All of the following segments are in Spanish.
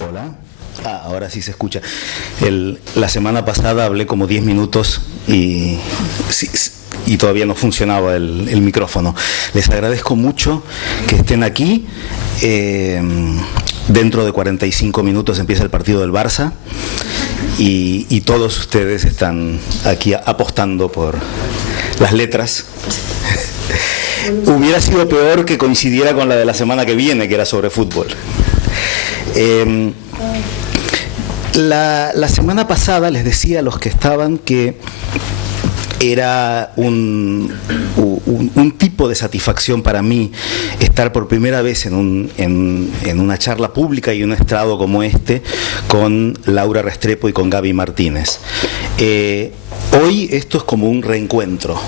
Hola. Ahora sí se escucha. La semana pasada hablé como 10 minutos y todavía no funcionaba el micrófono. Les agradezco mucho que estén aquí. Dentro de 45 minutos empieza el partido del Barça y todos ustedes están aquí apostando por las letras. Hubiera sido peor que coincidiera con la de la semana que viene, que era sobre fútbol. La semana pasada les decía a los que estaban que era un tipo de satisfacción para mí estar por primera vez en una charla pública y un estrado como este con Laura Restrepo y con Gaby Martínez. Hoy esto es como un reencuentro.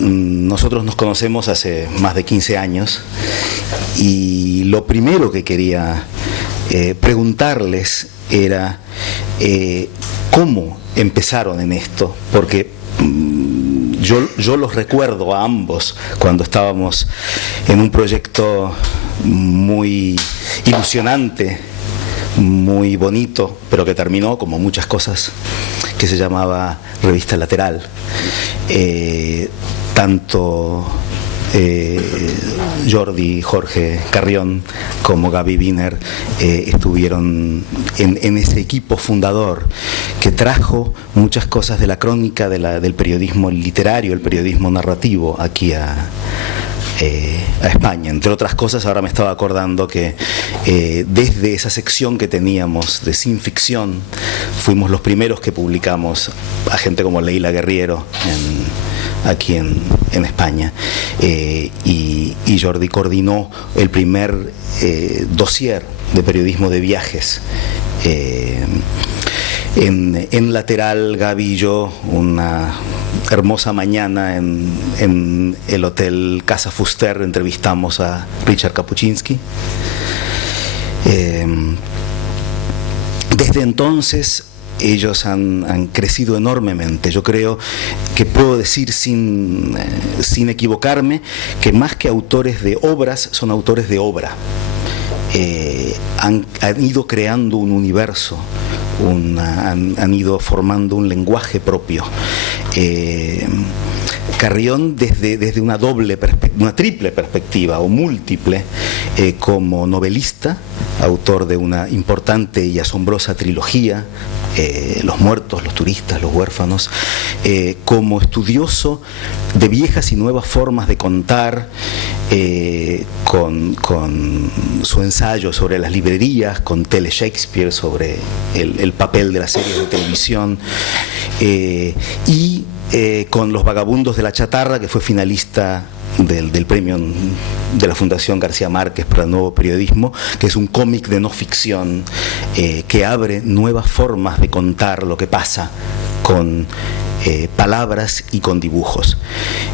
Nosotros nos conocemos hace más de 15 años y lo primero que quería preguntarles era cómo empezaron en esto, porque yo los recuerdo a ambos cuando estábamos en un proyecto muy ilusionante, muy bonito, pero que terminó, como muchas cosas, que se llamaba Revista Lateral. Tanto Jordi, Jorge Carrión como Gaby Wiener estuvieron en ese equipo fundador que trajo muchas cosas de la crónica del periodismo literario, el periodismo narrativo aquí a España. Entre otras cosas, ahora me estaba acordando que desde esa sección que teníamos de Sin Ficción fuimos los primeros que publicamos a gente como Leila Guerriero aquí en España, y Jordi coordinó el primer dossier de periodismo de viajes en Lateral. Gaby y yo, una hermosa mañana en el hotel Casa Fuster, entrevistamos a Richard Kapuscinski. Desde entonces ellos han crecido enormemente. Yo creo que puedo decir sin equivocarme que más que autores de obras, son autores de obra. Han ido creando un universo, han ido formando un lenguaje propio. Carrión desde una triple perspectiva o múltiple, como novelista, autor de una importante y asombrosa trilogía, Los muertos, los turistas, los huérfanos, como estudioso de viejas y nuevas formas de contar, con su ensayo sobre las librerías, con Tele Shakespeare, sobre el papel de las series de televisión, y con Los vagabundos de la chatarra, que fue finalista del premio de la Fundación García Márquez para el nuevo periodismo, que es un cómic de no ficción que abre nuevas formas de contar lo que pasa con palabras y con dibujos.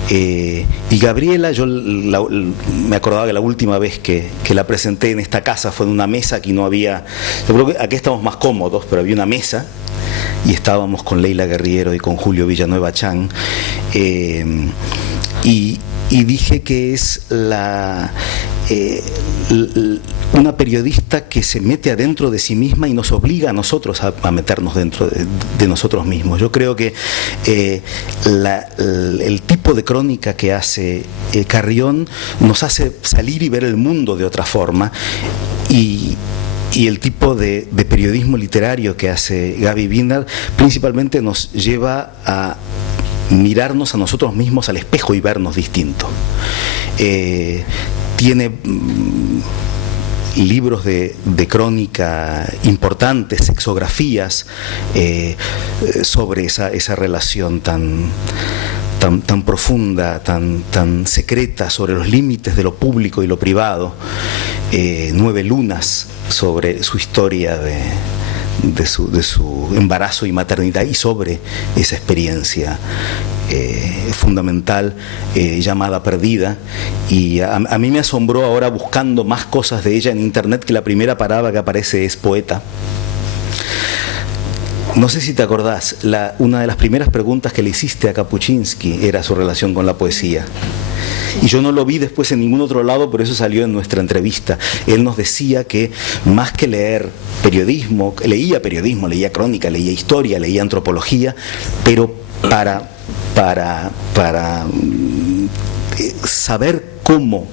Y Gabriela, yo me acordaba que la última vez que la presenté en esta casa fue en una mesa. Aquí no había, yo creo que aquí estamos más cómodos, pero había una mesa y estábamos con Leila Guerriero y con Julio Villanueva Chan, y dije que es una periodista que se mete adentro de sí misma y nos obliga a nosotros a meternos dentro de nosotros mismos. Yo creo que el tipo de crónica que hace Carrión nos hace salir y ver el mundo de otra forma, y el tipo de periodismo literario que hace Gaby Wiener principalmente nos lleva a mirarnos a nosotros mismos al espejo y vernos distinto. Tiene libros de crónica importantes, sexografías, sobre esa relación tan profunda, tan secreta, sobre los límites de lo público y lo privado. 9 lunas sobre su historia de su embarazo y maternidad, y sobre esa experiencia fundamental llamada Perdida. Y a mí me asombró ahora, buscando más cosas de ella en internet, que la primera palabra que aparece es poeta. No sé si te acordás, una de las primeras preguntas que le hiciste a Kapuscinski era su relación con la poesía. Y yo no lo vi después en ningún otro lado, pero eso salió en nuestra entrevista. Él nos decía que más que leer periodismo, leía crónica, leía historia, leía antropología, pero para saber cómo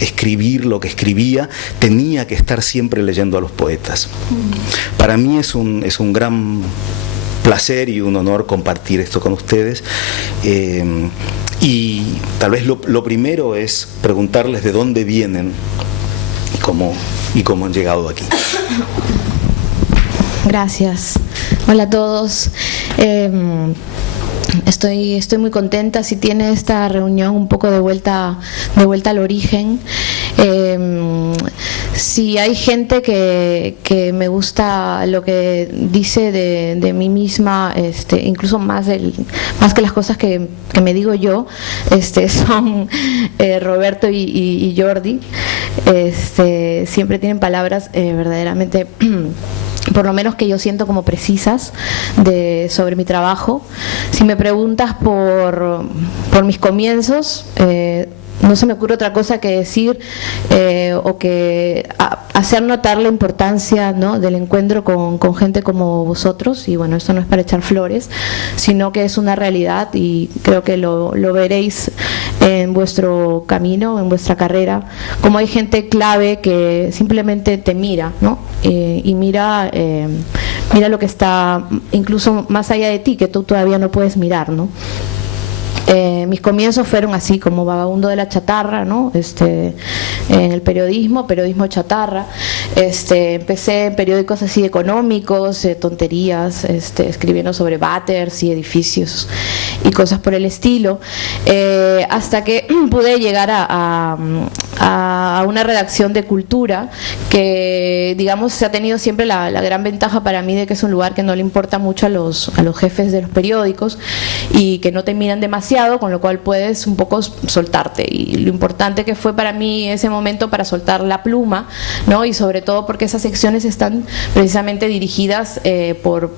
escribir lo que escribía, tenía que estar siempre leyendo a los poetas. Para mí es un gran placer y un honor compartir esto con ustedes. Y tal vez lo primero es preguntarles de dónde vienen y cómo han llegado aquí. Gracias. Hola a todos. Estoy muy contenta. Si tiene esta reunión un poco de vuelta al origen. Si hay gente que me gusta lo que dice de mí misma, incluso más que las cosas que me digo yo, son Roberto y Jordi. Siempre tienen palabras verdaderamente por lo menos que yo siento como precisas sobre mi trabajo. Si me preguntas por mis comienzos, no se me ocurre otra cosa que decir o que hacer notar la importancia, ¿no?, del encuentro con gente como vosotros. Y bueno, esto no es para echar flores, sino que es una realidad, y creo que lo veréis en vuestro camino, en vuestra carrera, como hay gente clave que simplemente te mira, ¿no? Y mira lo que está incluso más allá de ti, que tú todavía no puedes mirar, ¿no? Mis comienzos fueron así, como vagabundo de la chatarra, ¿no? En el periodismo chatarra. Empecé en periódicos así económicos, tonterías, escribiendo sobre váteres y edificios y cosas por el estilo, hasta que pude llegar a una redacción de cultura que, digamos, se ha tenido siempre la gran ventaja para mí de que es un lugar que no le importa mucho a los jefes de los periódicos y que no te miran demasiado, con lo cual puedes un poco soltarte. Y lo importante que fue para mí ese momento para soltar la pluma, ¿no? Y sobre todo porque esas secciones están precisamente dirigidas por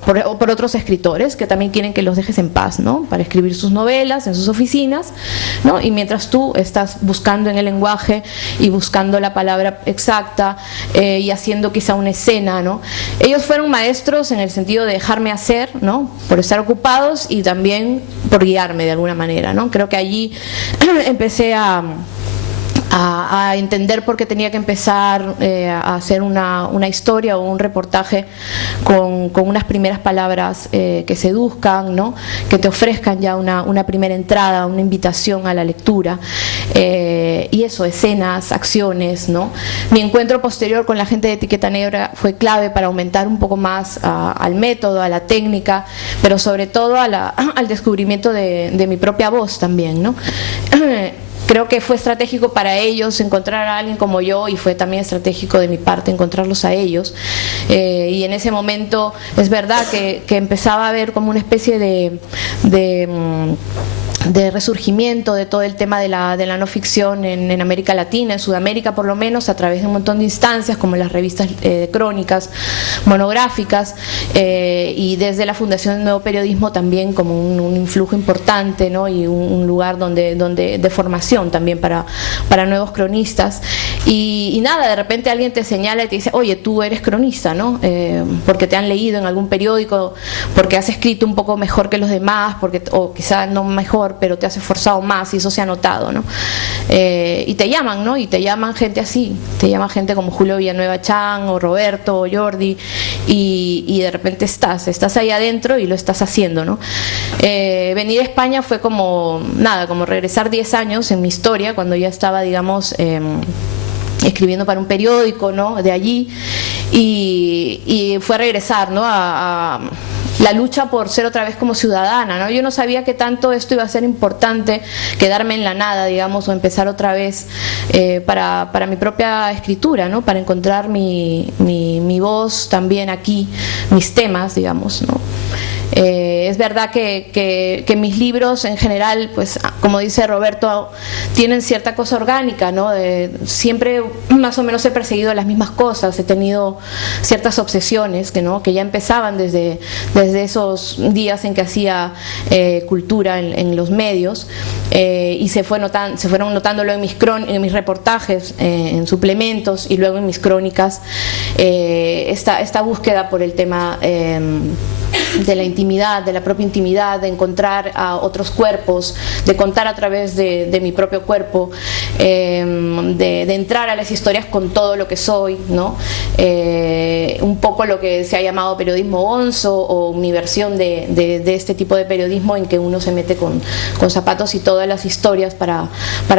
otros escritores que también quieren que los dejes en paz, ¿no?, para escribir sus novelas en sus oficinas, ¿no? Y mientras tú estás buscando en el lenguaje y buscando la palabra exacta y haciendo quizá una escena, ¿no? Ellos fueron maestros en el sentido de dejarme hacer, ¿no?, por estar ocupados, y también por guiarme de alguna manera, ¿no? Creo que allí empecé a entender por qué tenía que empezar a hacer una historia o un reportaje con unas primeras palabras que seduzcan, ¿no?, que te ofrezcan ya una primera entrada, una invitación a la lectura, y eso, escenas, acciones, ¿no? Mi encuentro posterior con la gente de Etiqueta Negra fue clave para aumentar un poco más al método, a la técnica, pero sobre todo al descubrimiento de mi propia voz también, ¿no? Creo que fue estratégico para ellos encontrar a alguien como yo, y fue también estratégico de mi parte encontrarlos a ellos. Y en ese momento es verdad que empezaba a haber como una especie de resurgimiento de todo el tema de la no ficción en América Latina, en Sudamérica por lo menos, a través de un montón de instancias como las revistas crónicas, monográficas, y desde la Fundación del Nuevo Periodismo también como un influjo importante, ¿no?, y un lugar de formación también para nuevos cronistas. Y nada, de repente alguien te señala y te dice: oye, tú eres cronista, ¿no? Porque te han leído en algún periódico, porque has escrito un poco mejor que los demás, o quizás no mejor, pero te has esforzado más, y eso se ha notado, ¿no? Y te llaman, ¿no? Y te llaman gente así, te llaman gente como Julio Villanueva Chan, o Roberto, o Jordi, y de repente estás ahí adentro y lo estás haciendo, ¿no? Venir a España fue como regresar 10 años en mi historia, cuando ya estaba, digamos, escribiendo para un periódico, ¿no?, de allí, y fue regresar, ¿no?, a la lucha por ser otra vez como ciudadana, ¿no? Yo no sabía que tanto esto iba a ser importante, quedarme en la nada, digamos, o empezar otra vez para mi propia escritura, ¿no?, para encontrar mi voz también aquí, mis temas, digamos, ¿no? Es verdad que mis libros en general, pues como dice Roberto, tienen cierta cosa orgánica, ¿no? Siempre más o menos he perseguido las mismas cosas, he tenido ciertas obsesiones que ya empezaban desde esos días en que hacía cultura en los medios, y se fueron notándolo en mis reportajes, en suplementos y luego en mis crónicas, esta búsqueda por el tema de la intimidad, de la propia intimidad, de encontrar a otros cuerpos, de contar a través de mi propio cuerpo, de entrar a las historias con todo lo que soy, ¿no? Un poco lo que se ha llamado periodismo gonzo, o mi versión de este tipo de periodismo en que uno se mete con zapatos y todas las historias para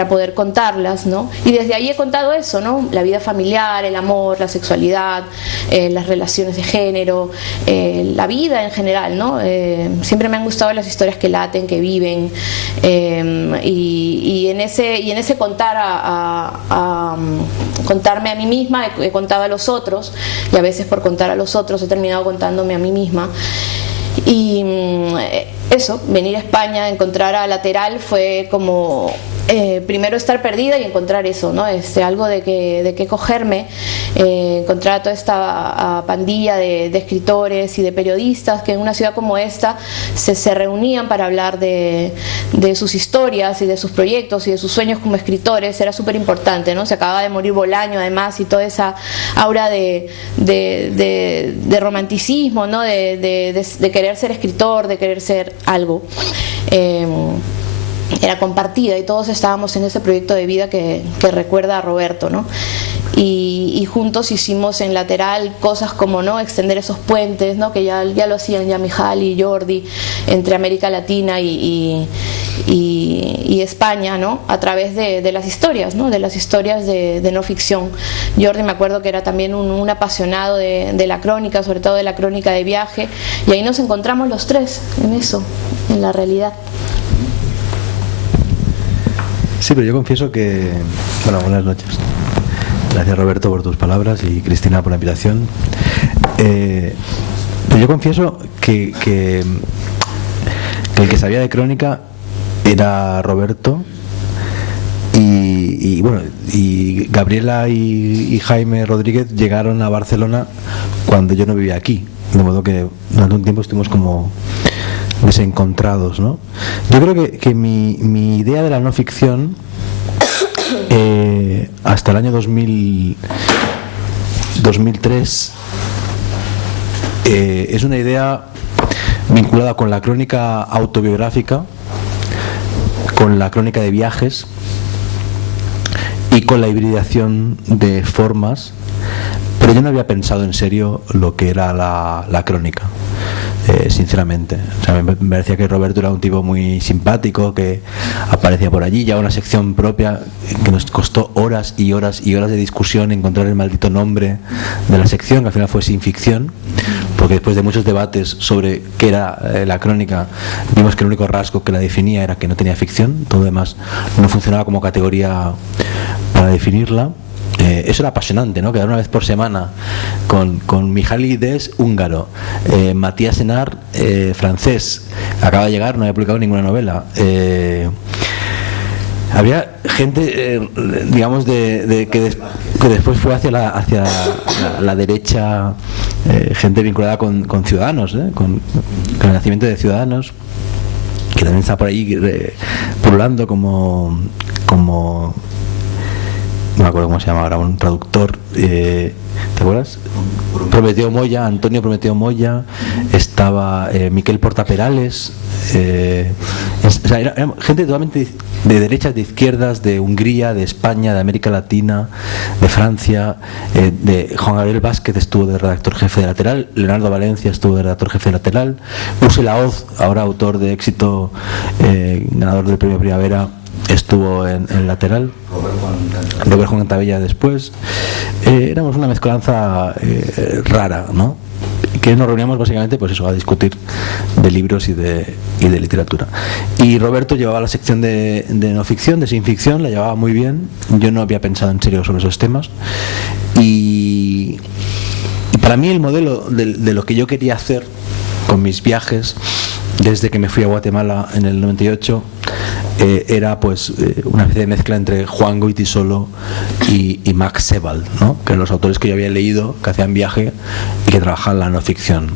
poder contarlas, ¿no? Y desde ahí he contado eso, ¿no? La vida familiar, el amor, la sexualidad, las relaciones de género, la vida en general, ¿no? Siempre me han gustado las historias que laten, que viven, y en ese contar contarme a mí misma he contado a los otros, y a veces por contar a los otros he terminado contándome a mí misma. Y eso, venir a España, encontrar a Lateral fue como primero estar perdida y encontrar eso, ¿no? Algo de qué cogerme, encontrar a toda esta pandilla de escritores y de periodistas que en una ciudad como esta se reunían para hablar de sus historias y de sus proyectos y de sus sueños como escritores. Era súper importante, ¿no? Se acababa de morir Bolaño, además, y toda esa aura de romanticismo, ¿no? De querer ser escritor, de querer ser algo. Era compartida y todos estábamos en ese proyecto de vida que recuerda a Roberto, ¿no? Y juntos hicimos en Lateral cosas como, ¿no?, extender esos puentes, ¿no?, que ya lo hacían ya Mijaly y Jordi entre América Latina y España, ¿no?, a través de las historias, ¿no?, de las historias de no ficción. Jordi, me acuerdo que era también un apasionado de la crónica, sobre todo de la crónica de viaje, y ahí nos encontramos los tres en eso, en la realidad. Sí, pero yo confieso que... Bueno, buenas noches. Gracias, Roberto, por tus palabras, y Cristina por la invitación. Pero yo confieso que el que sabía de crónica era Roberto, y bueno, y Gabriela y Jaime Rodríguez llegaron a Barcelona cuando yo no vivía aquí, de modo que durante un tiempo estuvimos como desencontrados, ¿no? Yo creo que mi idea de la no ficción, hasta el año 2003, es una idea vinculada con la crónica autobiográfica, con la crónica de viajes y con la hibridación de formas, pero yo no había pensado en serio lo que era la crónica. Sinceramente, o sea, me parecía que Roberto era un tipo muy simpático, que aparecía por allí, ya una sección propia que nos costó horas y horas y horas de discusión encontrar el maldito nombre de la sección, que al final fue Sin Ficción, porque después de muchos debates sobre qué era la crónica, vimos que el único rasgo que la definía era que no tenía ficción, todo lo demás no funcionaba como categoría para definirla. Eso era apasionante, ¿no? Quedar una vez por semana con Mijaly Des, húngaro, Matías Senar, francés, acaba de llegar, no había publicado ninguna novela. Había gente, digamos, que después fue hacia la derecha, gente vinculada con Ciudadanos, con el nacimiento de Ciudadanos, que también está por ahí pululando como no me acuerdo cómo se llama ahora, un traductor, ¿te acuerdas? Prometeo Moya, Antonio Prometeo Moya, estaba Miquel Portaperales, o sea, era gente totalmente de derechas, de izquierdas, de Hungría, de España, de América Latina, de Francia, de Juan Gabriel Vázquez estuvo de redactor jefe de Lateral, Leonardo Valencia estuvo de redactor jefe de Lateral, Úrsula Oz, ahora autor de Éxito, ganador del premio Primavera, estuvo en Lateral, Robert Juan Cantabella después. Éramos una mezcolanza rara, ¿no? Que nos reuníamos básicamente, pues eso, a discutir de libros y de literatura. Y Roberto llevaba la sección de no ficción, de sin ficción, la llevaba muy bien. Yo no había pensado en serio sobre esos temas, y para mí el modelo de lo que yo quería hacer con mis viajes desde que me fui a Guatemala en el 98. Era pues una especie de mezcla entre Juan Goytisolo y Max Sebald, ¿no? Que eran los autores que yo había leído, que hacían viaje y que trabajaban la no ficción.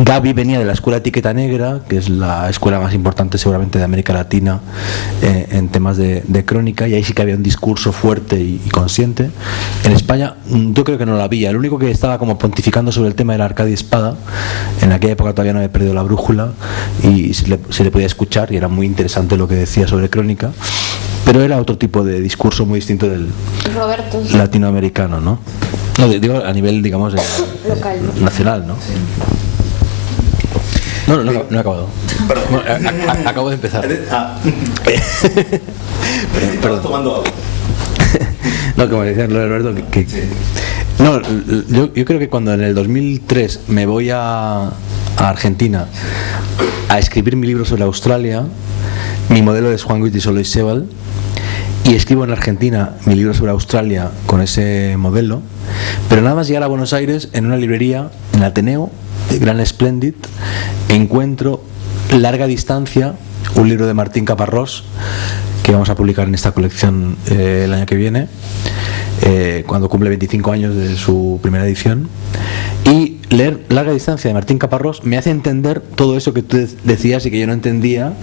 Gaby venía de la escuela Etiqueta Negra, que es la escuela más importante seguramente de América Latina en temas de crónica, y ahí sí que había un discurso fuerte y consciente. En España yo creo que no lo había. El único que estaba como pontificando sobre el tema era Arcadi Espada. En aquella época todavía no había perdido la brújula y se le podía escuchar, y era muy interesante lo que decía sobre crónica, pero era otro tipo de discurso muy distinto del Roberto, latinoamericano, ¿no? No, digo a nivel, digamos, local, ¿no? Nacional, ¿no? Sí. No he acabado. Bueno, acabo de empezar. Perdón. Tomando agua. No, como decía Alberto, sí. No, yo creo que cuando en el 2003 me voy a Argentina a escribir mi libro sobre Australia, mi modelo es Juan Goytisolo y Sebald, y escribo en Argentina mi libro sobre Australia con ese modelo, pero nada más llegar a Buenos Aires, en una librería, en Ateneo, de Gran Splendid, encuentro Larga Distancia, un libro de Martín Caparrós que vamos a publicar en esta colección el año que viene, cuando cumple 25 años de su primera edición. Y leer Larga Distancia de Martín Caparrós me hace entender todo eso que tú decías y que yo no entendía,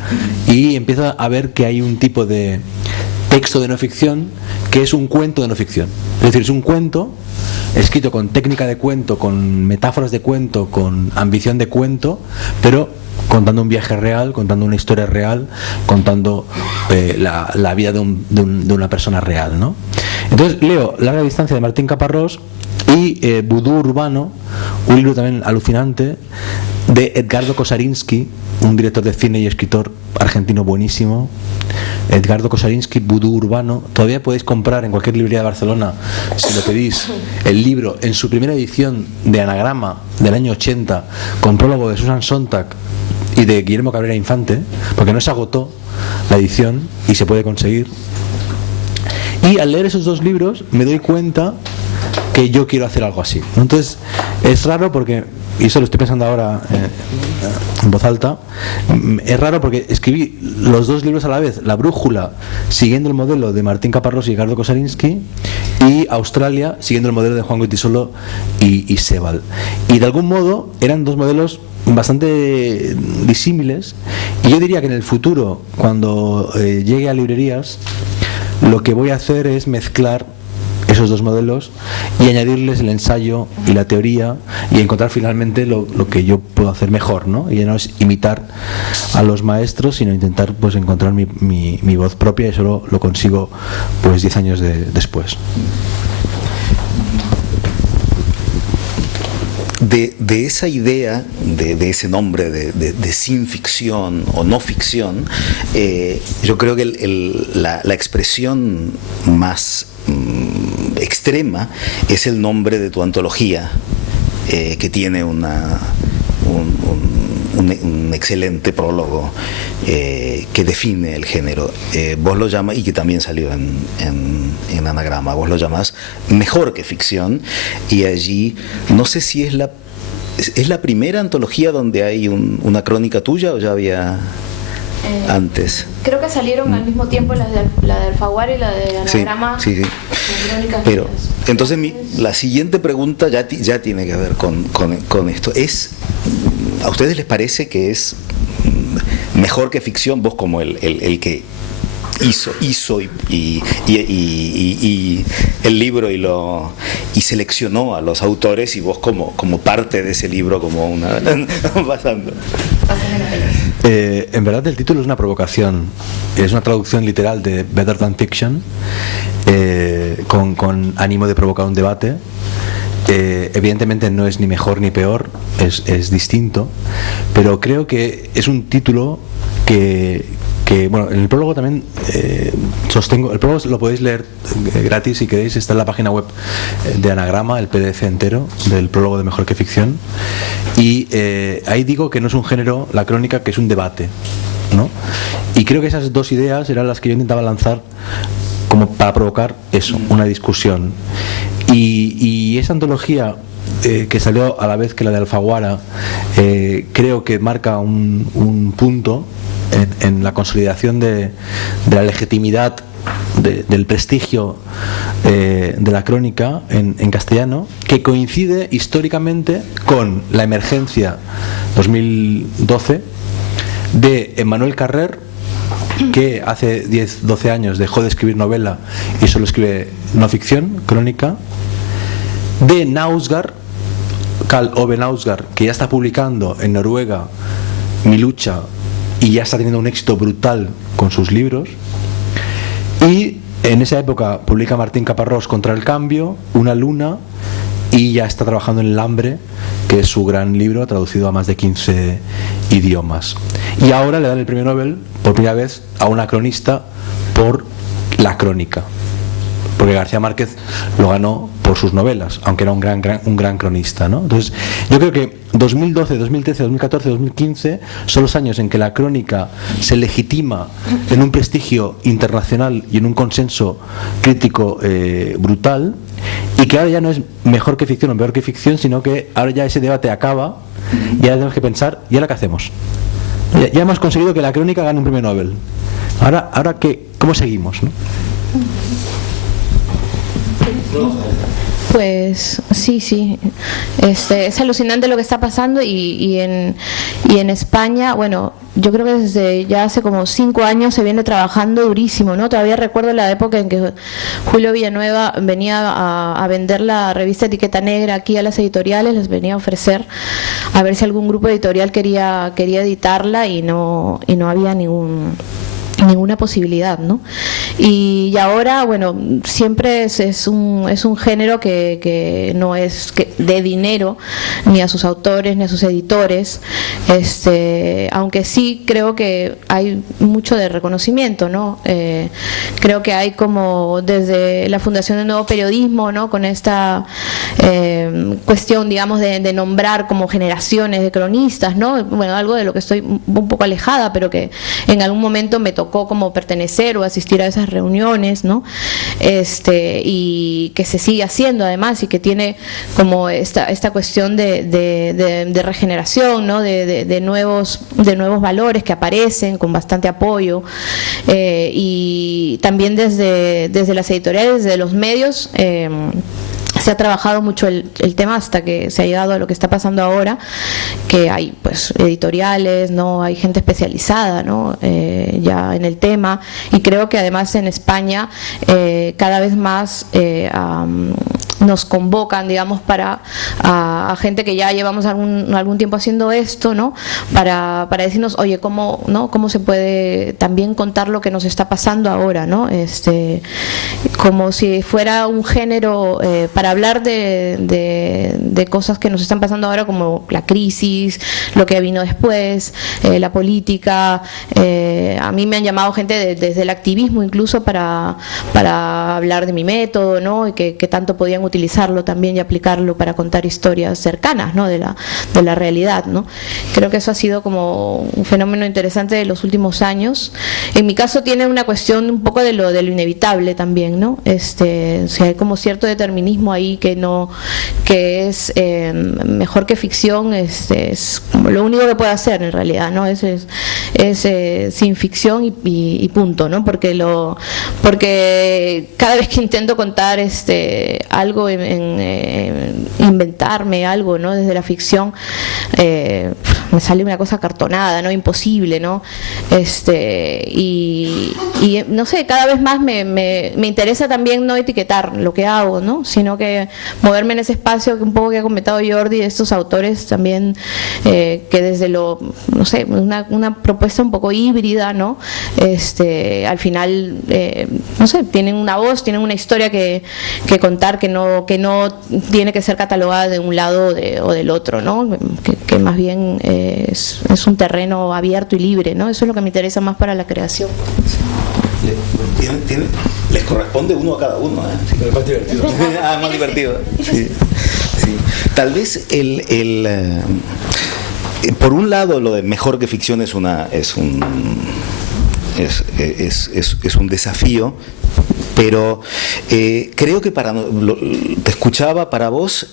y empiezo a ver que hay un tipo de texto de no ficción que es un cuento de no ficción. Es decir, es un cuento escrito con técnica de cuento, con metáforas de cuento, con ambición de cuento, pero contando un viaje real, contando una historia real, contando la vida de una persona real, ¿no? Entonces leo Larga Distancia de Martín Caparrós y Vudú Urbano, un libro también alucinante de Edgardo Kosarinsky, un director de cine y escritor argentino buenísimo. Edgardo Kosarinsky, Vudú Urbano. Todavía podéis comprar en cualquier librería de Barcelona, si lo pedís, el libro en su primera edición de Anagrama del año 80, con prólogo de Susan Sontag y de Guillermo Cabrera Infante, porque no se agotó la edición y se puede conseguir. Y al leer esos dos libros me doy cuenta que yo quiero hacer algo así, ¿no? Entonces es raro porque, y eso lo estoy pensando ahora en voz alta, es raro porque escribí los dos libros a la vez, La Brújula siguiendo el modelo de Martín Caparrós y Edgardo Kosarinsky, y Australia siguiendo el modelo de Juan Goytisolo y Sebald, y de algún modo eran dos modelos bastante disímiles, y yo diría que en el futuro, cuando llegue a librerías, lo que voy a hacer es mezclar esos dos modelos y añadirles el ensayo y la teoría, y encontrar finalmente lo que yo puedo hacer mejor, ¿no? Y ya no es imitar a los maestros, sino intentar pues encontrar mi voz propia, y eso lo consigo pues 10 años después. De esa idea, de ese nombre de sin ficción o no ficción, yo creo que la expresión más extrema es el nombre de tu antología, que tiene un excelente prólogo que define el género. Vos lo llamas, y que también salió en Anagrama, vos lo llamás Mejor que ficción, y allí no sé si es la primera antología donde hay una crónica tuya, o ya había antes. Creo que salieron al mismo tiempo la de Alfaguara y la de Anagrama. Sí. Pero entonces la siguiente pregunta ya tiene que ver con esto. ¿A ustedes les parece que es mejor que ficción? Vos como el que hizo y el libro y seleccionó a los autores, y vos como parte de ese libro, como una pasando. En verdad el título es una provocación, es una traducción literal de Better Than Fiction, con ánimo de provocar un debate. Evidentemente no es ni mejor ni peor, es distinto, pero creo que es un título que bueno, en el prólogo también sostengo, el prólogo lo podéis leer gratis si queréis, está en la página web de Anagrama, el PDF entero del prólogo de Mejor que ficción, y ahí digo que no es un género, la crónica, que es un debate, ¿no? Y creo que esas dos ideas eran las que yo intentaba lanzar como para provocar eso, una discusión. Y esa antología que salió a la vez que la de Alfaguara, creo que marca un punto en la consolidación de la legitimidad del prestigio de la crónica en castellano, que coincide históricamente con la emergencia 2012 de Emmanuel Carrer, que hace 10-12 años dejó de escribir novela y solo escribe no ficción, crónica, de Knausgaard, Karl Ove Knausgaard, que ya está publicando en Noruega Mi lucha y ya está teniendo un éxito brutal con sus libros. Y en esa época publica Martín Caparrós Contra el cambio, Una luna, y ya está trabajando en El hambre, que es su gran libro traducido a más de 15 idiomas. Y ahora le dan el premio Nobel por primera vez a una cronista por la crónica, porque García Márquez lo ganó por sus novelas, aunque era un gran cronista, ¿no? Entonces, yo creo que 2012, 2013, 2014, 2015 son los años en que la crónica se legitima en un prestigio internacional y en un consenso crítico brutal, y que ahora ya no es mejor que ficción o peor que ficción, sino que ahora ya ese debate acaba y ahora tenemos que pensar, ¿y ahora qué hacemos? Ya hemos conseguido que la crónica gane un premio Nobel. Ahora ¿qué? ¿Cómo seguimos, no? Pues sí, es alucinante lo que está pasando y en España, bueno, yo creo que desde ya hace como 5 años se viene trabajando durísimo, ¿no? Todavía recuerdo la época en que Julio Villanueva venía a vender la revista Etiqueta Negra aquí a las editoriales, les venía a ofrecer a ver si algún grupo editorial quería editarla y no había ninguna posibilidad, ¿no? Y ahora, bueno, siempre es un género que no es de dinero ni a sus autores ni a sus editores, aunque sí creo que hay mucho de reconocimiento, ¿no? Creo que hay como desde la Fundación del Nuevo Periodismo, ¿no? Con esta cuestión, digamos, de nombrar como generaciones de cronistas, ¿no? Bueno, algo de lo que estoy un poco alejada, pero que en algún momento me tocó como pertenecer o asistir a esas reuniones, ¿no? Y que se sigue haciendo además, y que tiene como esta cuestión de regeneración, ¿no? De nuevos valores que aparecen con bastante apoyo, y también desde las editoriales, desde los medios, se ha trabajado mucho el tema hasta que se ha llegado a lo que está pasando ahora, que hay pues editoriales, no hay gente especializada, ¿no? Ya en el tema, y creo que además en España cada vez más nos convocan, digamos, para a gente que ya llevamos algún tiempo haciendo esto, ¿no? Para decirnos, oye, ¿cómo se puede también contar lo que nos está pasando ahora, ¿no? Como si fuera un género para hablar de cosas que nos están pasando ahora, como la crisis, lo que vino después, la política. A mí me han llamado gente desde el activismo incluso para hablar de mi método, ¿no? Y que tanto podían utilizarlo también y aplicarlo para contar historias cercanas, ¿no? de la realidad, ¿no? Creo que eso ha sido como un fenómeno interesante de los últimos años. En mi caso tiene una cuestión un poco de lo inevitable también, ¿no? O sea, hay como cierto determinismo ahí que es mejor que ficción, es como lo único que puede hacer en realidad, ¿no? Es sin ficción y punto, ¿no? Porque cada vez que intento contar algo, inventarme algo, ¿no? Desde la ficción, me sale una cosa cartonada, ¿no? Imposible, ¿no? Y no sé, cada vez más me interesa también no etiquetar lo que hago, ¿no? Sino que moverme en ese espacio que un poco que ha comentado Jordi, de estos autores también, que desde no sé, una propuesta un poco híbrida, ¿no? Al final, no sé, tienen una voz, tienen una historia que contar, que no tiene que ser catalogada de un lado o del otro, ¿no? Que más bien es un terreno abierto y libre, ¿no? Eso es lo que me interesa más para la creación. Les corresponde uno a cada uno, ¿eh? Sí, pero es más divertido. Más divertido. Sí. Tal vez por un lado lo de mejor que ficción es un desafío, Pero creo que te escuchaba para vos,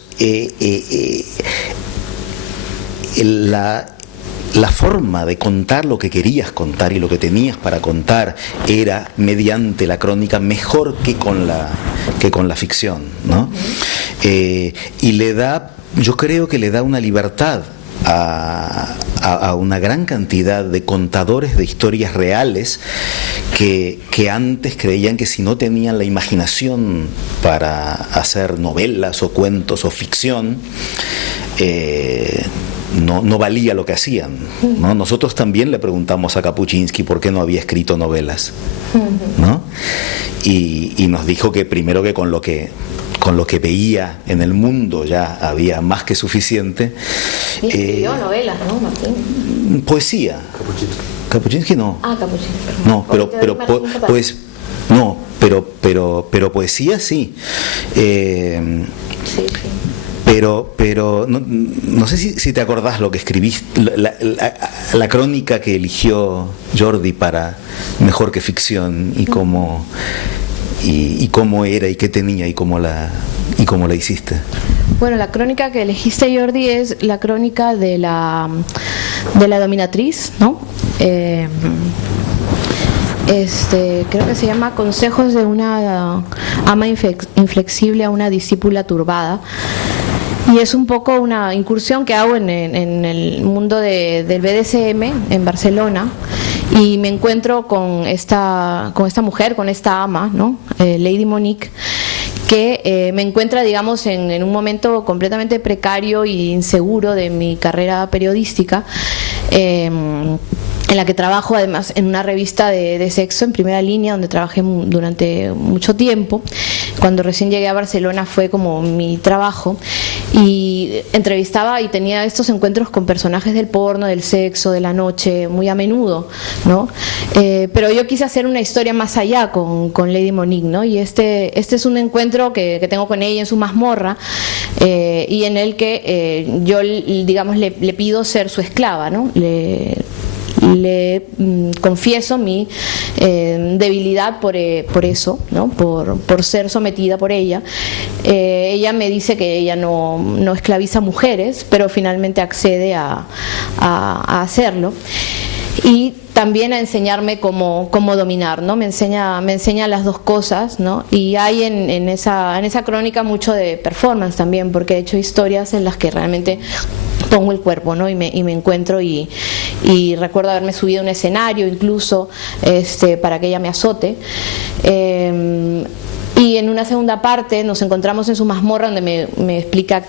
la forma de contar lo que querías contar y lo que tenías para contar era mediante la crónica mejor que con la ficción, ¿no? Y yo creo que le da una libertad a una gran cantidad de contadores de historias reales que antes creían que si no tenían la imaginación para hacer novelas o cuentos o ficción, no valía lo que hacían, ¿no? Nosotros también le preguntamos a Kapuscinski por qué no había escrito novelas, ¿no? Y nos dijo que primero que con lo que veía en el mundo ya había más que suficiente. Y escribió novelas, ¿no, Martín? Poesía. Kapuscinski no. Kapuscinski. No, pero poesía sí. Sí. Pero no sé si te acordás lo que escribiste, la crónica que eligió Jordi para Mejor que Ficción, y cómo era y qué tenía y cómo la hiciste. Bueno, la crónica que elegiste, Jordi, es la crónica de la dominatriz, ¿no? Creo que se llama Consejos de una ama inflexible a una discípula turbada. Y es un poco una incursión que hago en el mundo del BDSM en Barcelona, y me encuentro con esta mujer, con esta ama, ¿no? Lady Monique, que me encuentra, digamos, en un momento completamente precario e inseguro de mi carrera periodística, en la que trabajo además en una revista de sexo en Primera Línea, donde trabajé durante mucho tiempo. Cuando recién llegué a Barcelona fue como mi trabajo, y entrevistaba y tenía estos encuentros con personajes del porno, del sexo, de la noche, muy a menudo, ¿no? Pero yo quise hacer una historia más allá con Lady Monique, ¿no? Y este es un encuentro que tengo con ella en su mazmorra, y en el que yo, digamos, le pido ser su esclava, ¿no? Le confieso mi debilidad por eso, ¿no? Por ser sometida por ella. Ella me dice que ella no esclaviza mujeres, pero finalmente accede a hacerlo. Y también a enseñarme cómo dominar, ¿no? Me enseña las dos cosas, ¿no? Y hay en esa crónica mucho de performance también, porque he hecho historias en las que realmente pongo el cuerpo, ¿no? Y me encuentro y recuerdo haberme subido a un escenario incluso para que ella me azote. Y en una segunda parte nos encontramos en su mazmorra, donde me explica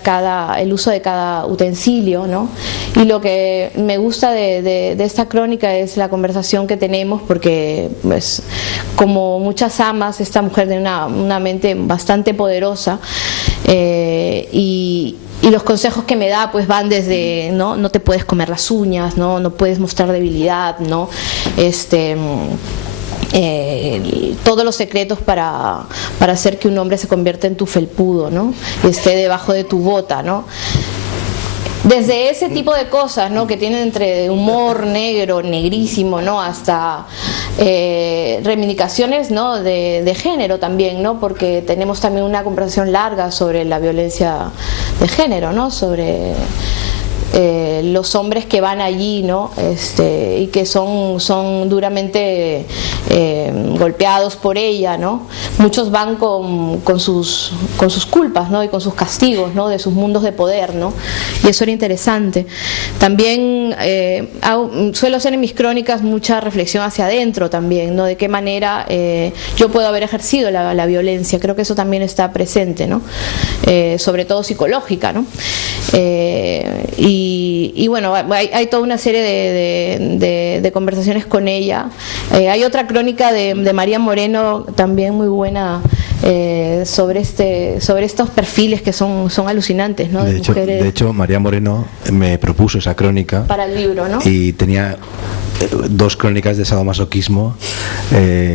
el uso de cada utensilio, ¿no? Y lo que me gusta de esta crónica es la conversación que tenemos, porque pues, como muchas amas, esta mujer tiene una mente bastante poderosa, y los consejos que me da pues van desde no te puedes comer las uñas, no puedes mostrar debilidad, ¿no? Todos los secretos para hacer que un hombre se convierta en tu felpudo, ¿no? Esté debajo de tu bota, ¿no? Desde ese tipo de cosas, ¿no? Que tienen entre humor negro, negrísimo, ¿no? Hasta reivindicaciones, ¿no? de género también, ¿no? Porque tenemos también una conversación larga sobre la violencia de género, ¿no? Sobre los hombres que van allí, ¿no? Y que son duramente golpeados por ella, ¿no? Muchos van con sus culpas, ¿no? Y con sus castigos, ¿no? De sus mundos de poder, ¿no? Y eso era interesante. También suelo hacer en mis crónicas mucha reflexión hacia adentro también, ¿no? De qué manera yo puedo haber ejercido la violencia. Creo que eso también está presente, ¿no? Sobre todo psicológica, ¿no? Y bueno, hay toda una serie de conversaciones con ella. Hay otra crónica de María Moreno también muy buena, sobre estos perfiles que son alucinantes, ¿no? De hecho, María Moreno me propuso esa crónica para el libro, ¿no? Y tenía dos crónicas de sadomasoquismo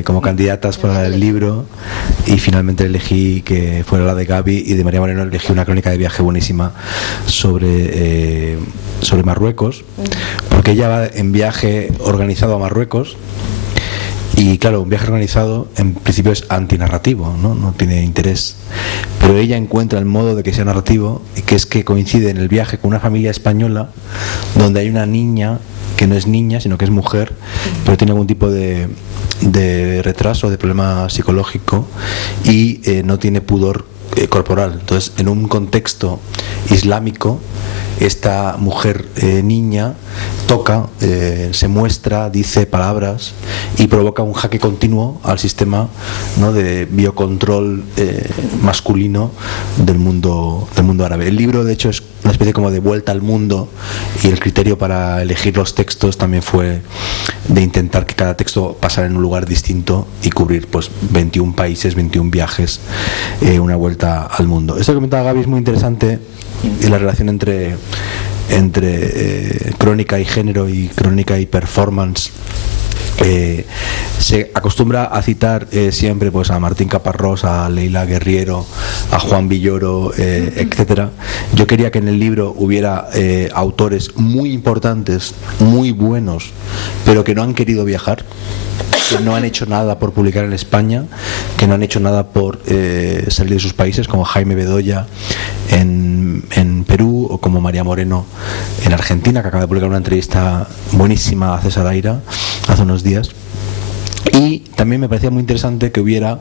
como candidatas para el libro, y finalmente elegí que fuera la de Gaby, y de María Moreno elegí una crónica de viaje buenísima sobre Marruecos, porque ella va en viaje organizado a Marruecos, Y claro, un viaje organizado en principio es antinarrativo, no tiene interés. Pero ella encuentra el modo de que sea narrativo, y que es que coincide en el viaje con una familia española donde hay una niña que no es niña, sino que es mujer, pero tiene algún tipo de retraso, de problema psicológico, y no tiene pudor corporal. Entonces, en un contexto islámico, esta mujer niña toca, se muestra, dice palabras y provoca un jaque continuo al sistema, ¿no?, de biocontrol masculino del mundo árabe. El libro, de hecho, es una especie como de vuelta al mundo, y el criterio para elegir los textos también fue de intentar que cada texto pasara en un lugar distinto y cubrir pues 21 países, 21 viajes, una vuelta al mundo. Esto que comentaba Gaby es muy interesante, y la relación entre crónica y género y crónica y performance. Se acostumbra a citar siempre pues a Martín Caparrós, a Leila Guerriero, a Juan Villoro, etcétera. Yo quería que en el libro hubiera autores muy importantes, muy buenos, pero que no han querido viajar, que no han hecho nada por publicar en España, que no han hecho nada por salir de sus países, como Jaime Bedoya en Perú, o como María Moreno en Argentina, que acaba de publicar una entrevista buenísima a César Aira hace unos días. Y también me parecía muy interesante que hubiera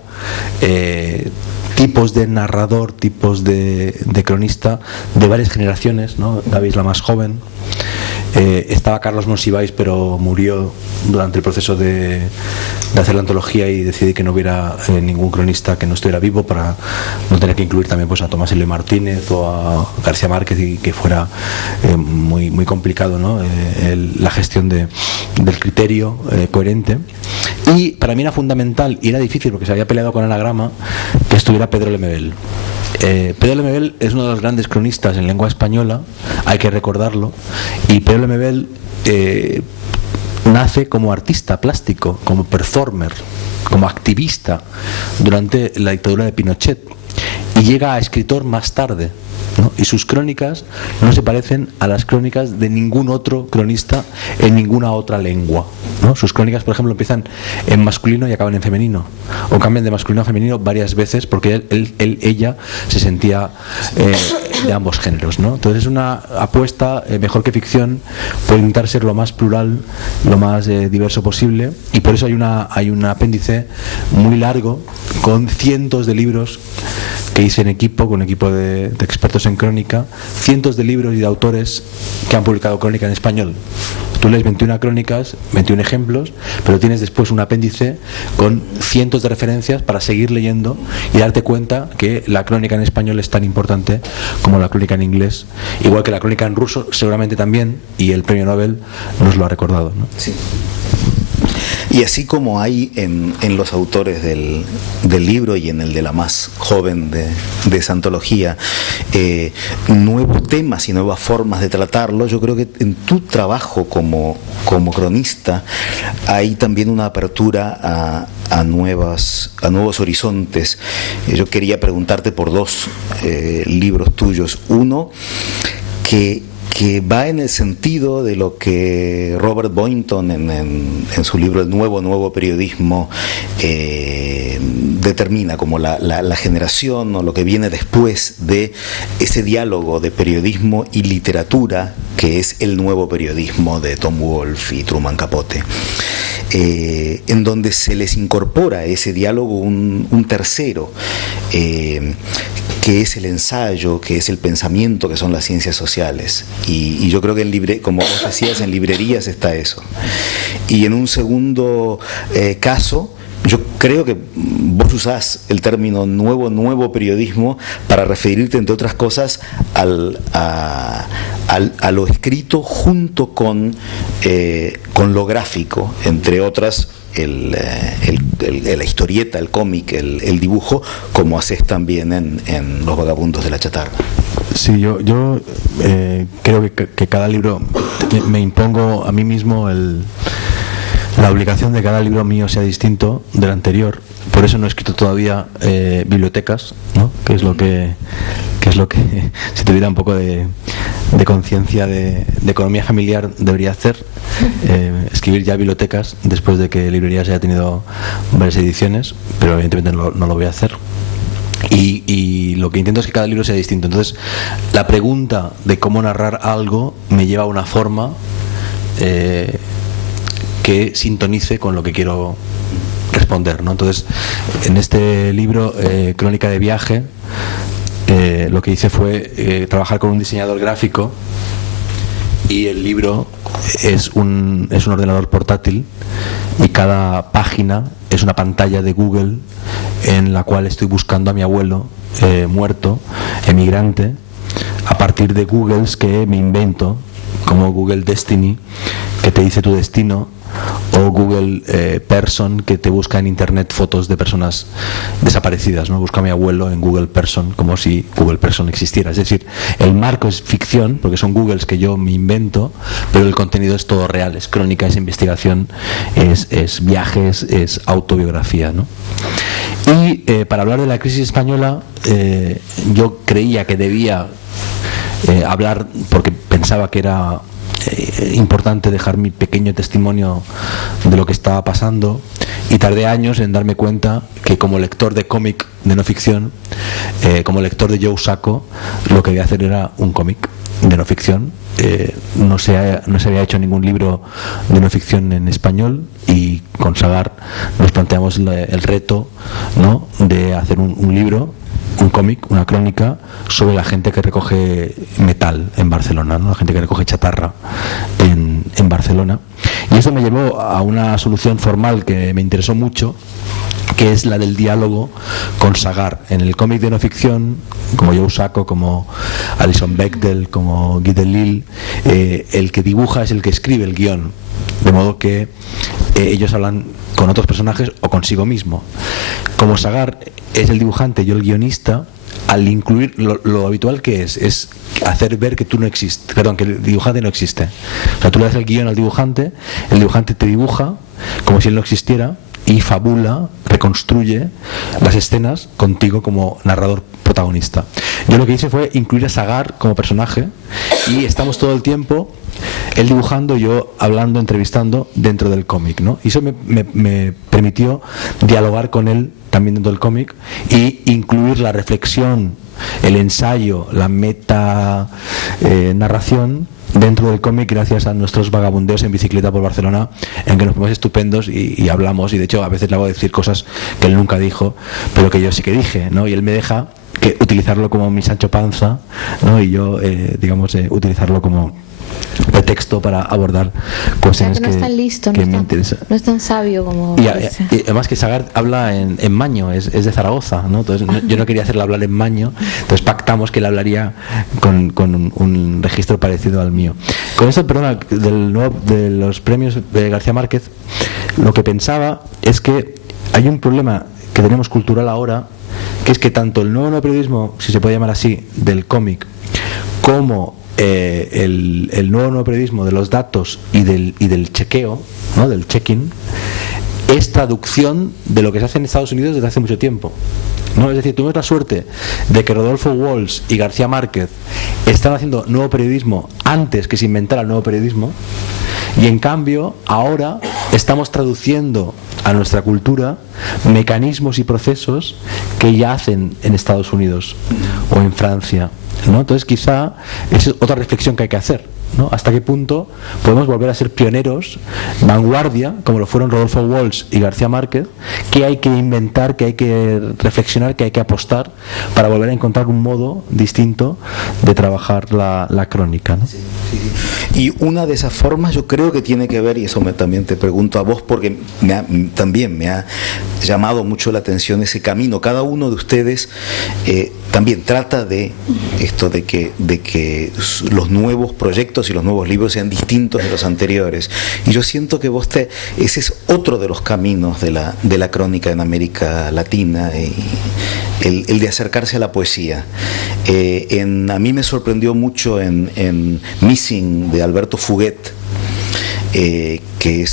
tipos de narrador, tipos de cronista de varias generaciones, ¿no? Gaby es la más joven. Estaba Carlos Monsiváis, pero murió durante el proceso de hacer la antología, y decidí que no hubiera ningún cronista que no estuviera vivo, para no tener que incluir también pues a Tomás Eloy Martínez o a García Márquez, y que fuera muy, muy complicado, ¿no? La gestión del criterio coherente. Y para mí era fundamental, y era difícil porque se había peleado con Anagrama, que estuviera Pedro Lemebel. Pedro Lemebel es uno de los grandes cronistas en lengua española, hay que recordarlo, y Pedro Lemebel nace como artista plástico, como performer, como activista durante la dictadura de Pinochet, y llega a escritor más tarde, ¿no? Y sus crónicas no se parecen a las crónicas de ningún otro cronista en ninguna otra lengua, ¿no? Sus crónicas, por ejemplo, empiezan en masculino y acaban en femenino, o cambian de masculino a femenino varias veces, porque ella se sentía de ambos géneros, ¿no? Entonces es una apuesta, mejor que ficción, por intentar ser lo más plural, lo más diverso posible, y por eso hay un apéndice muy largo con cientos de libros que hice en equipo, con un equipo de expertos en crónica, cientos de libros y de autores que han publicado crónica en español. Tú lees 21 crónicas, 21 ejemplos, pero tienes después un apéndice con cientos de referencias para seguir leyendo y darte cuenta que la crónica en español es tan importante como la crónica en inglés, igual que la crónica en ruso seguramente también, y el premio Nobel nos lo ha recordado, ¿no? Sí. Y así como hay en los autores del libro y en el de la más joven de esa antología nuevos temas y nuevas formas de tratarlo, yo creo que en tu trabajo como cronista hay también una apertura a nuevos horizontes. Yo quería preguntarte por dos libros tuyos. Uno que va en el sentido de lo que Robert Boynton en su libro El nuevo periodismo determina como la generación o lo que viene después de ese diálogo de periodismo y literatura, que es el nuevo periodismo de Tom Wolfe y Truman Capote, en donde se les incorpora ese diálogo un tercero, que es el ensayo, que es el pensamiento, que son las ciencias sociales. Y yo creo que como vos decías, en librerías está eso. Y en un segundo caso, yo creo que vos usás el término nuevo periodismo para referirte, entre otras cosas, a lo escrito junto con lo gráfico, entre otras la historieta, el cómic, el dibujo, como haces también en Los Vagabundos de la Chatarra. Sí, yo creo que cada libro, me impongo a mí mismo la obligación de que cada libro mío sea distinto del anterior. Por eso no he escrito todavía bibliotecas, ¿no? Que es lo que que es lo que, si tuviera un poco de conciencia de economía familiar, debería hacer. Escribir ya bibliotecas después de que Librerías haya tenido varias ediciones, pero evidentemente no lo voy a hacer. Y lo que intento es que cada libro sea distinto. Entonces, la pregunta de cómo narrar algo me lleva a una forma que sintonice con lo que quiero responder, ¿no? Entonces, en este libro, Crónica de viaje, lo que hice fue trabajar con un diseñador gráfico, y el libro es un ordenador portátil, y cada página es una pantalla de Google en la cual estoy buscando a mi abuelo muerto, emigrante, a partir de Googles que me invento, como Google Destiny, que te dice tu destino, o Google Person, que te busca en internet fotos de personas desaparecidas, ¿no? Busco a mi abuelo en Google Person, como si Google Person existiera. Es decir, el marco es ficción, porque son Googles que yo me invento, pero el contenido es todo real, es crónica, es investigación, es viajes, es autobiografía, ¿no? Y para hablar de la crisis española, yo creía que debía hablar, porque pensaba que era importante dejar mi pequeño testimonio de lo que estaba pasando, y tardé años en darme cuenta que, como lector de cómic de no ficción, como lector de Joe Sacco, lo que debía hacer era un cómic de no ficción. No se había hecho ningún libro de no ficción en español, y con Sagar nos planteamos el reto, ¿no?, de hacer un libro, un cómic, una crónica sobre la gente que recoge metal en Barcelona, ¿no?, la gente que recoge chatarra en Barcelona. Y eso me llevó a una solución formal que me interesó mucho, que es la del diálogo con Sagar. En el cómic de no ficción, como Joe Sacco, como Alison Bechdel, como Guy Delisle, el que dibuja es el que escribe el guión, de modo que ellos hablan con otros personajes o consigo mismo. Como Sagar es el dibujante, yo el guionista, al incluir lo habitual que es hacer ver que tú no existes, perdón, que el dibujante no existe. O sea, tú le das el guión al dibujante, el dibujante te dibuja como si él no existiera, y fabula, reconstruye las escenas contigo como narrador protagonista. Yo lo que hice fue incluir a Sagar como personaje, y estamos todo el tiempo, él dibujando, yo hablando, entrevistando dentro del cómic, ¿no? Y eso me permitió dialogar con él también dentro del cómic, y incluir la reflexión, el ensayo, la meta narración dentro del cómic, gracias a nuestros vagabundeos en bicicleta por Barcelona, en que nos ponemos estupendos y hablamos, y de hecho a veces le hago decir cosas que él nunca dijo, pero que yo sí que dije, ¿no? Y él me deja que utilizarlo como mi Sancho Panza, ¿no? Y yo, utilizarlo como pretexto para abordar cuestiones no está listo, que me interesan. No es tan sabio como y además que Sagar habla en maño, es de Zaragoza, ¿no? Entonces yo no quería hacerle hablar en maño, entonces pactamos que él hablaría con un registro parecido al mío. Con eso, perdona, de los premios de García Márquez, lo que pensaba es que hay un problema que tenemos cultural ahora, que es que tanto el nuevo periodismo, si se puede llamar así, del cómic, como el nuevo periodismo de los datos y del chequeo, ¿no?, del checking, es traducción de lo que se hace en Estados Unidos desde hace mucho tiempo, ¿no? Es decir, tuvimos la suerte de que Rodolfo Walsh y García Márquez estaban haciendo nuevo periodismo antes que se inventara el nuevo periodismo, y en cambio ahora estamos traduciendo a nuestra cultura mecanismos y procesos que ya hacen en Estados Unidos o en Francia, ¿no? Entonces quizá esa es otra reflexión que hay que hacer, ¿no? ¿Hasta qué punto podemos volver a ser pioneros, vanguardia, como lo fueron Rodolfo Walsh y García Márquez? ¿Qué hay que inventar, qué hay que reflexionar, qué hay que apostar para volver a encontrar un modo distinto de trabajar la crónica, ¿no? Sí. Y una de esas formas yo creo que tiene que ver, y eso también te pregunto a vos, porque también me ha llamado mucho la atención ese camino. Cada uno de ustedes también trata de esto, de que los nuevos proyectos y los nuevos libros sean distintos de los anteriores. Y yo siento que ese es otro de los caminos de la crónica en América Latina, el de acercarse a la poesía. A mí me sorprendió mucho en Missing, de Alberto Fuguet, que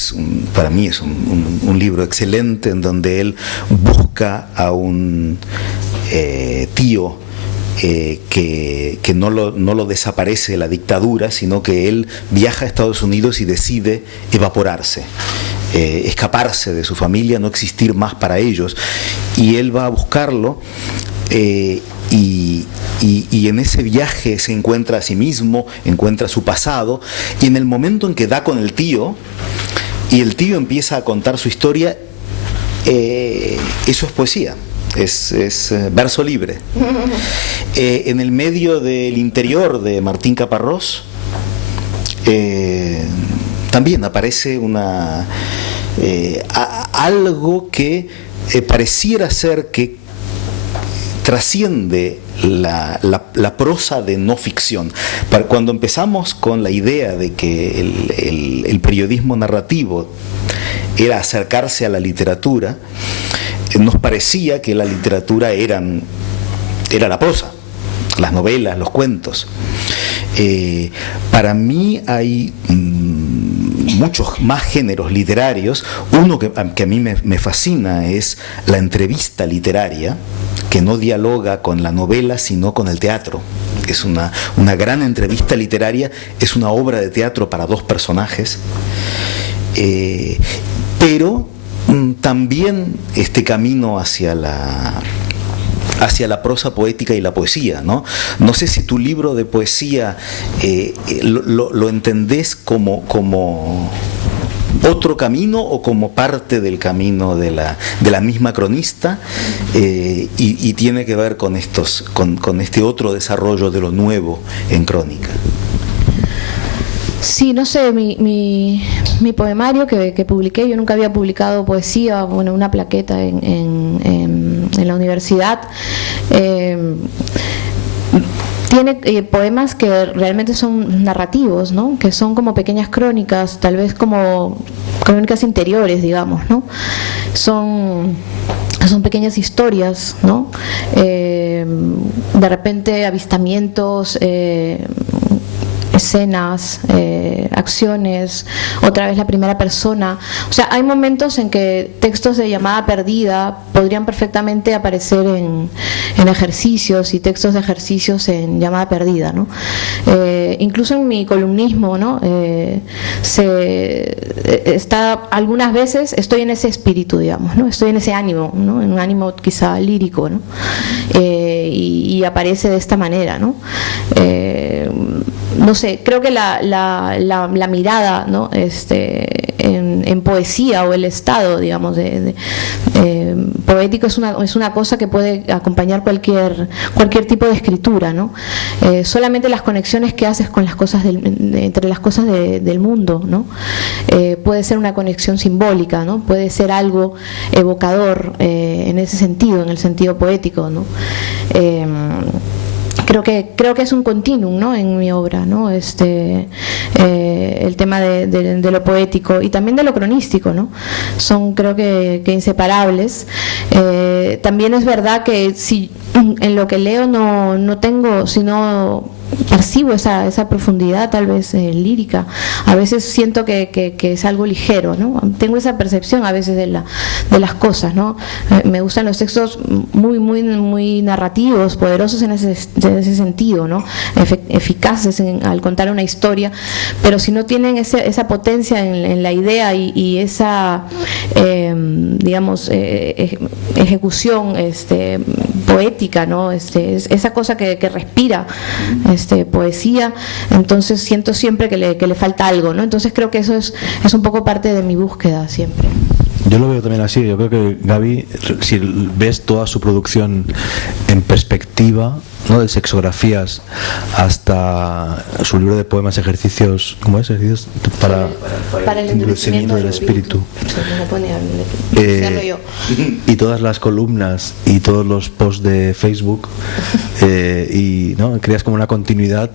para mí es un libro excelente, en donde él busca a un tío que no lo desaparece la dictadura, sino que él viaja a Estados Unidos y decide evaporarse, escaparse de su familia, no existir más para ellos, y él va a buscarlo. Y en ese viaje se encuentra a sí mismo, encuentra su pasado, y en el momento en que da con el tío y el tío empieza a contar su historia, eso es poesía, es verso libre. En el medio del interior de Martín Caparrós también aparece algo que pareciera ser que trasciende la prosa de no ficción. Cuando empezamos con la idea de que el periodismo narrativo era acercarse a la literatura, nos parecía que la literatura era la prosa, las novelas, los cuentos. Para mí hay muchos más géneros literarios. Uno que a mí me fascina es la entrevista literaria, que no dialoga con la novela sino con el teatro. Es una gran entrevista literaria, es una obra de teatro para dos personajes, pero también este camino hacia la prosa poética y la poesía, ¿no? No sé si tu libro de poesía lo entendés como otro camino o como parte del camino de la misma cronista, y tiene que ver con este otro desarrollo de lo nuevo en crónica. Sí, no sé, mi poemario que publiqué, yo nunca había publicado poesía, bueno, una plaqueta en la universidad. Tiene poemas que realmente son narrativos, ¿no? Que son como pequeñas crónicas, tal vez como crónicas interiores, digamos, ¿no? Son pequeñas historias, ¿no? De repente avistamientos, escenas, acciones, otra vez la primera persona. O sea, hay momentos en que textos de llamada perdida podrían perfectamente aparecer en ejercicios, y textos de ejercicios en llamada perdida, ¿no? Incluso en mi columnismo, ¿no? Algunas veces estoy en ese espíritu, digamos, ¿no? Estoy en ese ánimo, ¿no? En un ánimo quizá lírico, ¿no? Y aparece de esta manera, ¿no? No sé, creo que la mirada, ¿no? En poesía, o el estado, digamos, poético, es una cosa que puede acompañar cualquier tipo de escritura, ¿no? Solamente las conexiones que haces con las cosas entre las cosas del mundo, ¿no? Puede ser una conexión simbólica, ¿no? Puede ser algo evocador en ese sentido, en el sentido poético, ¿no? Creo que es un continuum, ¿no? En mi obra, ¿no? El tema de lo poético y también de lo cronístico, ¿no? Son, creo que inseparables. También es verdad que si en lo que leo no tengo, sino percibo esa profundidad, tal vez lírica. A veces siento que es algo ligero, ¿no? Tengo esa percepción a veces de las cosas, ¿no? Me gustan los textos muy narrativos, poderosos en ese sentido, ¿no? Eficaces al contar una historia, pero si no tienen esa potencia en la idea y esa digamos ejecución poética, ¿no? Esa cosa que respira poesía, entonces siento siempre que le falta algo, ¿no? Entonces creo que eso es un poco parte de mi búsqueda siempre. Yo lo veo también así. Yo creo que Gaby, si ves toda su producción en perspectiva, ¿no? De sexografías hasta su libro de poemas, ejercicios, ¿cómo es? Ejercicios para el endurecimiento del espíritu. Y todas las columnas y todos los posts de Facebook, y ¿no? Creas como una continuidad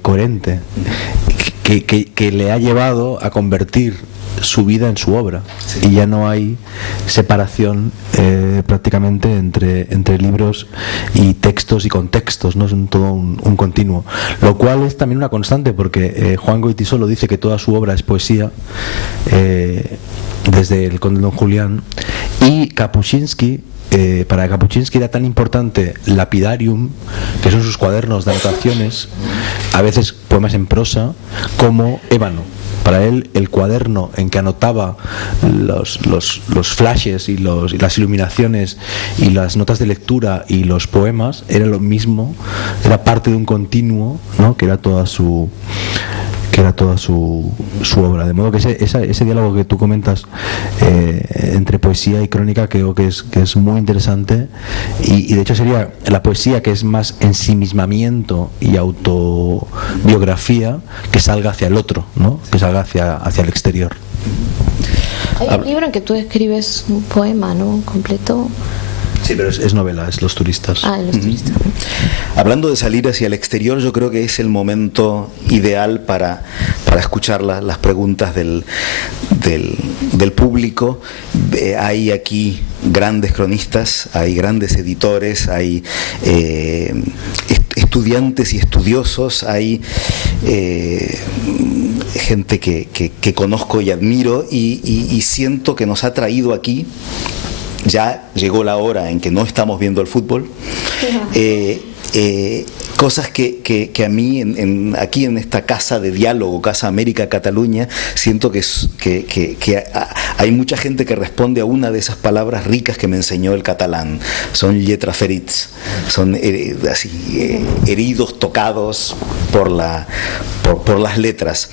coherente que le ha llevado a convertir su vida en su obra. Sí. Y ya no hay separación prácticamente entre libros y textos y contextos, ¿no? Es todo un continuo, lo cual es también una constante, porque Juan Goytisolo dice que toda su obra es poesía, desde el Conde Don Julián. Y Kapuscinski, para Kapuscinski era tan importante Lapidarium, que son sus cuadernos de anotaciones, a veces poemas en prosa, como Ébano. Para él, el cuaderno en que anotaba los flashes y las iluminaciones y las notas de lectura y los poemas era lo mismo, era parte de un continuo, ¿no?, que era toda su obra. De modo que ese diálogo que tú comentas entre poesía y crónica creo que es muy interesante, y de hecho sería la poesía que es más ensimismamiento y autobiografía, que salga hacia el otro, ¿no?, que salga hacia el exterior. Hay un libro en que tú escribes un poema, ¿no?, completo. Sí, pero es novela, es Los turistas. Los turistas. Hablando de salir hacia el exterior, yo creo que es el momento ideal para escuchar las preguntas del público. Hay aquí grandes cronistas, hay grandes editores, hay estudiantes y estudiosos, hay gente que conozco y admiro, y siento que nos ha traído aquí. Ya llegó la hora en que no estamos viendo el fútbol. Cosas que a mí aquí en esta casa de diálogo, Casa América Cataluña, siento que hay mucha gente que responde a una de esas palabras ricas que me enseñó el catalán. Son lletraferits, son heridos, tocados por las letras.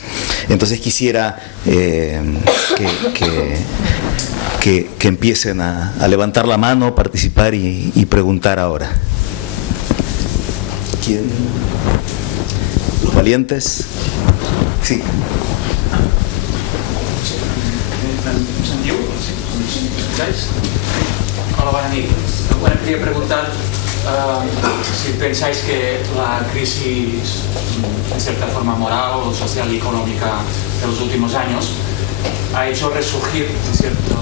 Entonces quisiera que empiecen a levantar la mano, participar y preguntar ahora. ¿Quién? ¿Los valientes? Sí. Hola, buenas noches. Bueno, quería preguntar si pensáis que la crisis, en cierta forma moral, social y económica de los últimos años ha hecho resurgir, de cierta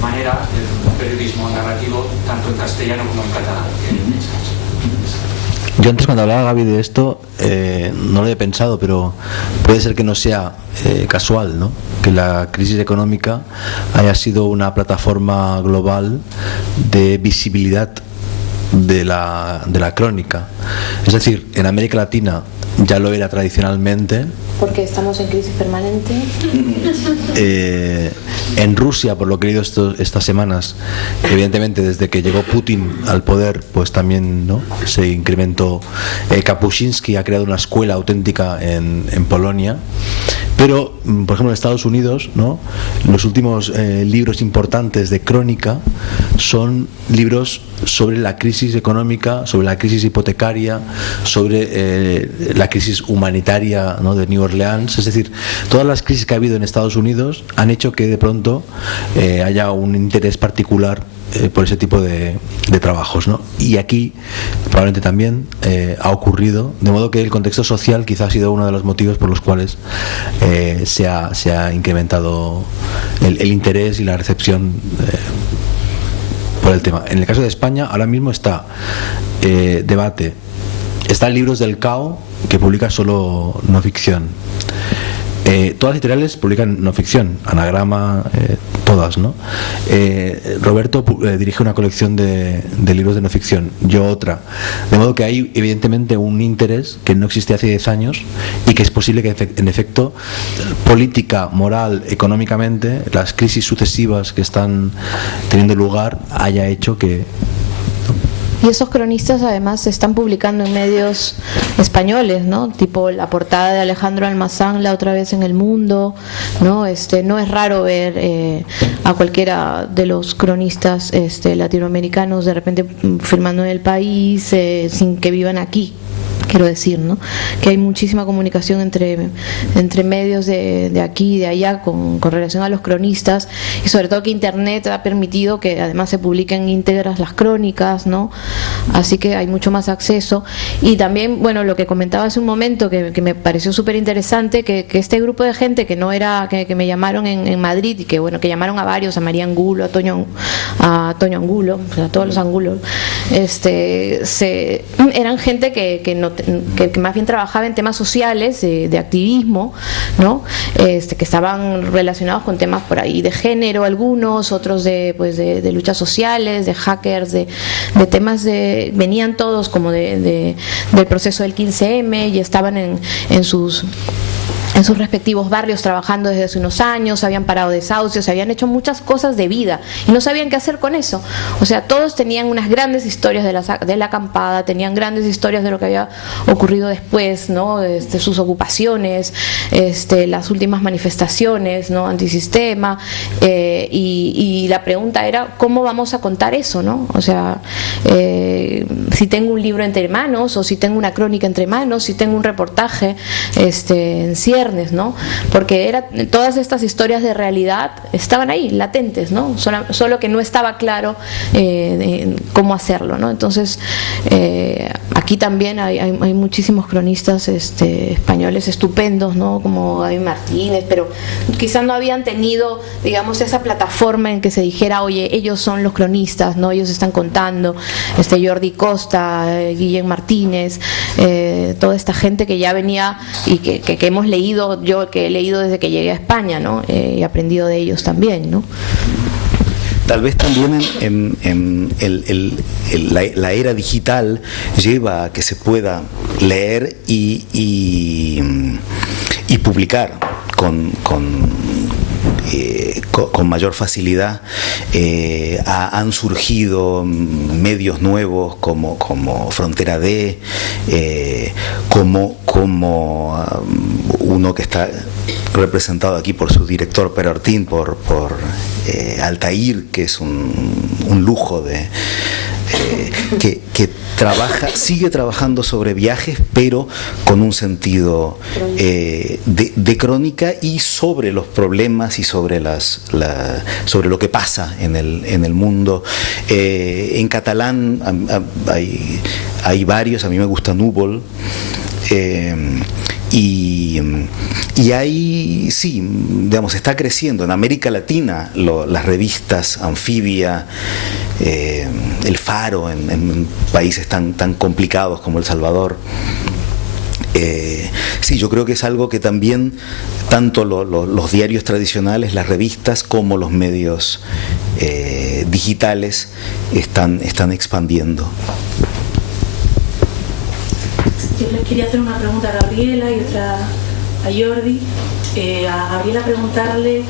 manera, el periodismo narrativo, tanto en castellano como en catalán. ¿Qué pensáis? Yo antes, cuando hablaba, Gaby, de esto, no lo había pensado, pero puede ser que no sea casual, ¿no?, que la crisis económica haya sido una plataforma global de visibilidad de la crónica. Es decir, en América Latina ya lo era tradicionalmente. Porque estamos en crisis permanente. En Rusia, por lo que he leído estas semanas, evidentemente desde que llegó Putin al poder, pues también, ¿no?, se incrementó. Kapuscinski ha creado una escuela auténtica en Polonia. Pero, por ejemplo, en Estados Unidos, ¿no?, los últimos libros importantes de crónica son libros sobre la crisis económica, sobre la crisis hipotecaria, sobre la crisis humanitaria, ¿no?, de New Orleans. Es decir, todas las crisis que ha habido en Estados Unidos han hecho que de pronto haya un interés particular por ese tipo de trabajos, ¿no? Y aquí probablemente también ha ocurrido, de modo que el contexto social quizás ha sido uno de los motivos por los cuales se ha incrementado el interés y la recepción por el tema. En el caso de España, ahora mismo está debate. Están Libros del Cao, que publica solo no ficción. Todas las editoriales publican no ficción, Anagrama, todas, ¿no? Roberto dirige una colección de libros de no ficción, yo otra. De modo que hay evidentemente un interés que no existía hace 10 años y que es posible que en efecto, política, moral, económicamente, las crisis sucesivas que están teniendo lugar haya hecho que... Y esos cronistas además se están publicando en medios españoles, ¿no? Tipo la portada de Alejandro Almazán la otra vez en El Mundo, ¿no? No es raro ver a cualquiera de los cronistas latinoamericanos de repente firmando en El País sin que vivan aquí. Quiero decir, ¿no?, que hay muchísima comunicación entre medios de aquí y de allá con relación a los cronistas, y sobre todo que Internet ha permitido que además se publiquen íntegras las crónicas, ¿no? Así que hay mucho más acceso. Y también, bueno, lo que comentaba hace un momento que me pareció súper interesante, que este grupo de gente que no era, que me llamaron en Madrid, y que bueno, que llamaron a varios, a María Angulo, a Toño Angulo, o sea, a todos los Angulos, eran gente que que más bien trabajaba en temas sociales, de activismo, ¿no? Que estaban relacionados con temas por ahí de género, algunos, otros de luchas sociales, de hackers, de temas venían todos como del proceso del 15M y estaban en sus respectivos barrios trabajando desde hace unos años, habían parado desahucios, habían hecho muchas cosas de vida y no sabían qué hacer con eso. O sea, todos tenían unas grandes historias de la acampada, tenían grandes historias de lo que había ocurrido después, ¿no? Sus ocupaciones, las últimas manifestaciones, ¿no? Antisistema, y la pregunta era ¿cómo vamos a contar eso, ¿no? O sea, si tengo un libro entre manos, o si tengo una crónica entre manos, si tengo un reportaje en cierre, ¿no? Porque todas estas historias de realidad estaban ahí, latentes, ¿no? Solo que no estaba claro cómo hacerlo, ¿no? Entonces, aquí también hay muchísimos cronistas españoles estupendos, ¿no? Como Gaby Martínez, pero quizás no habían tenido, digamos, esa plataforma en que se dijera, oye, ellos son los cronistas, ¿no? Ellos están contando, Jordi Costa, Guillem Martínez, toda esta gente que ya venía y que hemos leído, yo que he leído desde que llegué a España, ¿no? Y he aprendido de ellos también, ¿no? Tal vez también la era digital lleva a que se pueda leer y publicar con mayor facilidad. Han surgido medios nuevos como Frontera D, como uno que está representado aquí por su director Perartín, por Altair, que es un lujo que sigue trabajando sobre viajes, pero con un sentido de crónica y sobre los problemas y sobre lo que pasa en el mundo. En catalán hay varios, a mí me gusta Núvol. Y ahí sí, digamos, está creciendo. En América Latina las revistas Anfibia, El Faro, en países tan complicados como El Salvador. Sí, yo creo que es algo que también tanto los diarios tradicionales, las revistas, como los medios digitales están expandiendo. Yo les quería hacer una pregunta a Gabriela y otra a Jordi. A Gabriela preguntarle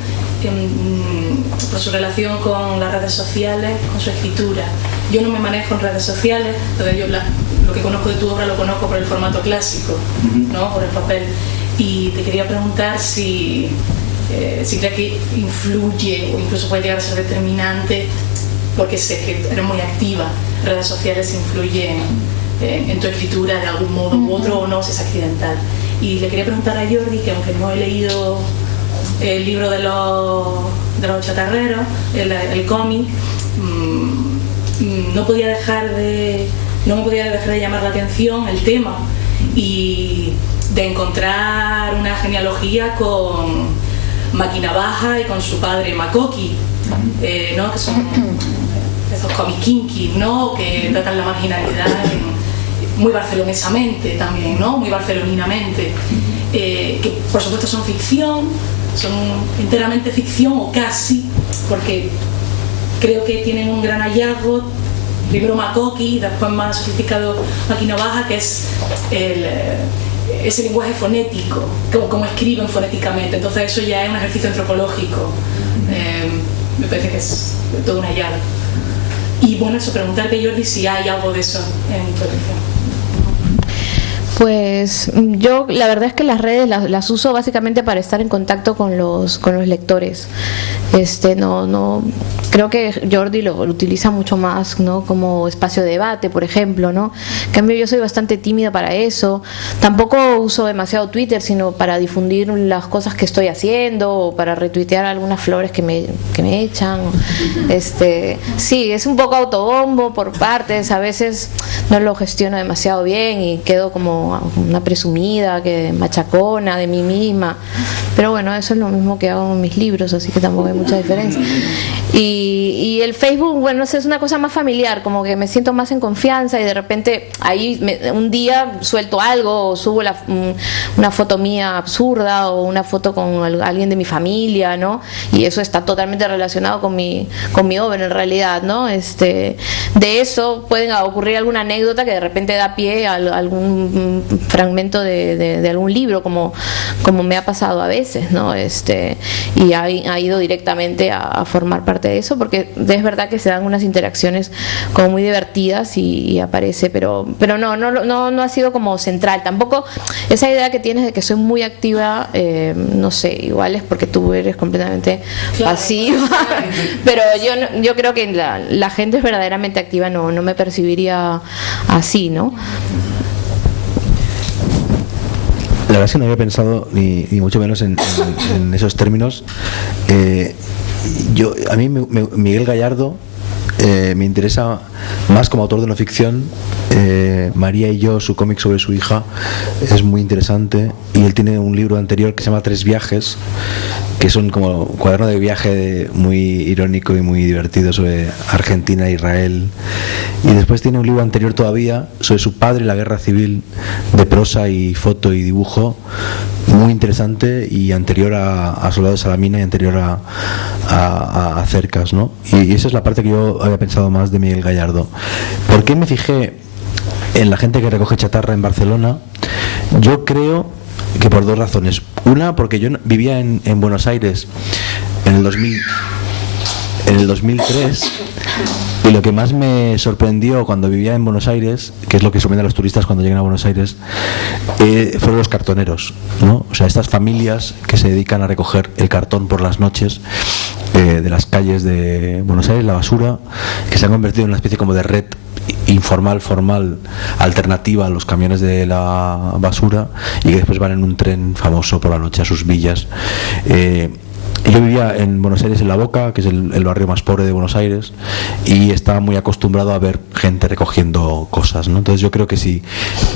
por su relación con las redes sociales, con su escritura. Yo no me manejo en redes sociales, entonces yo lo que conozco de tu obra lo conozco por el formato clásico, ¿no? Por el papel. Y te quería preguntar si crees que influye o incluso puede llegar a ser determinante, porque sé que eres muy activa, redes sociales influyen en tu escritura de algún modo u otro, o no, si es accidental. Y le quería preguntar a Jordi, que aunque no he leído el libro de los chatarreros, el cómic, no me podía dejar de llamar la atención el tema y de encontrar una genealogía con Máquina Baja y con su padre Makoki, ¿no? Que son esos cómics kinky, ¿no? Que tratan la marginalidad muy barcelonesamente también, ¿no? Muy barceloninamente, que por supuesto son ficción, son enteramente ficción o casi, porque creo que tienen un gran hallazgo, primero Makoki, después más sofisticado Máquina Baja, que es ese lenguaje fonético, como escriben fonéticamente. Entonces eso ya es un ejercicio antropológico, me parece que es todo un hallazgo. Y bueno, eso, preguntarte, Jordi, si hay algo de eso en tu atención. Pues yo la verdad es que las redes las uso básicamente para estar en contacto con los lectores. No creo que Jordi lo utiliza mucho más, ¿no? Como espacio de debate, por ejemplo, ¿no? En cambio yo soy bastante tímida para eso. Tampoco uso demasiado Twitter, sino para difundir las cosas que estoy haciendo o para retuitear algunas flores que me echan. Sí, es un poco autobombo por partes, a veces no lo gestiono demasiado bien y quedo como como una presumida, que machacona de mí misma, pero bueno, eso es lo mismo que hago en mis libros, así que tampoco hay mucha diferencia. Y el Facebook, bueno, es una cosa más familiar, como que me siento más en confianza y de repente ahí un día suelto algo o subo una foto mía absurda o una foto con alguien de mi familia, ¿no? Y eso está totalmente relacionado con mi obra en realidad, ¿no? De eso pueden ocurrir alguna anécdota que de repente da pie a algún fragmento de algún libro, como me ha pasado a veces, ¿no? Y ha ido directamente a formar parte de eso, porque es verdad que se dan unas interacciones como muy divertidas y aparece, pero no ha sido como central. Tampoco esa idea que tienes de que soy muy activa, no sé, igual es porque tú eres completamente pasiva, pero yo creo que la gente es verdaderamente activa, no me percibiría así, ¿no? La verdad es que no había pensado ni mucho menos en esos términos. A mí Miguel Gallardo me interesa más como autor de no ficción. María y yo, su cómic sobre su hija, es muy interesante, y él tiene un libro anterior que se llama 3 viajes, que son como cuaderno de viaje muy irónico y muy divertido sobre Argentina e Israel. Y después tiene un libro anterior todavía sobre su padre y la guerra civil, de prosa y foto y dibujo, muy interesante, y anterior a Soldado de Salamina y anterior a Cercas, ¿no? Y esa es la parte que yo había pensado más de Miguel Gallardo. ¿Por qué me fijé en la gente que recoge chatarra en Barcelona? Yo creo que por 2 razones. Una, porque yo vivía en Buenos Aires en el 2003, y lo que más me sorprendió cuando vivía en Buenos Aires, que es lo que sorprende a los turistas cuando llegan a Buenos Aires, fueron los cartoneros, ¿no? O sea, estas familias que se dedican a recoger el cartón por las noches de las calles de Buenos Aires, la basura, que se han convertido en una especie como de red informal, formal, alternativa a los camiones de la basura, y que después van en un tren famoso por la noche a sus villas. Yo vivía en Buenos Aires, en La Boca, que es el barrio más pobre de Buenos Aires, y estaba muy acostumbrado a ver gente recogiendo cosas, ¿no? Entonces yo creo que si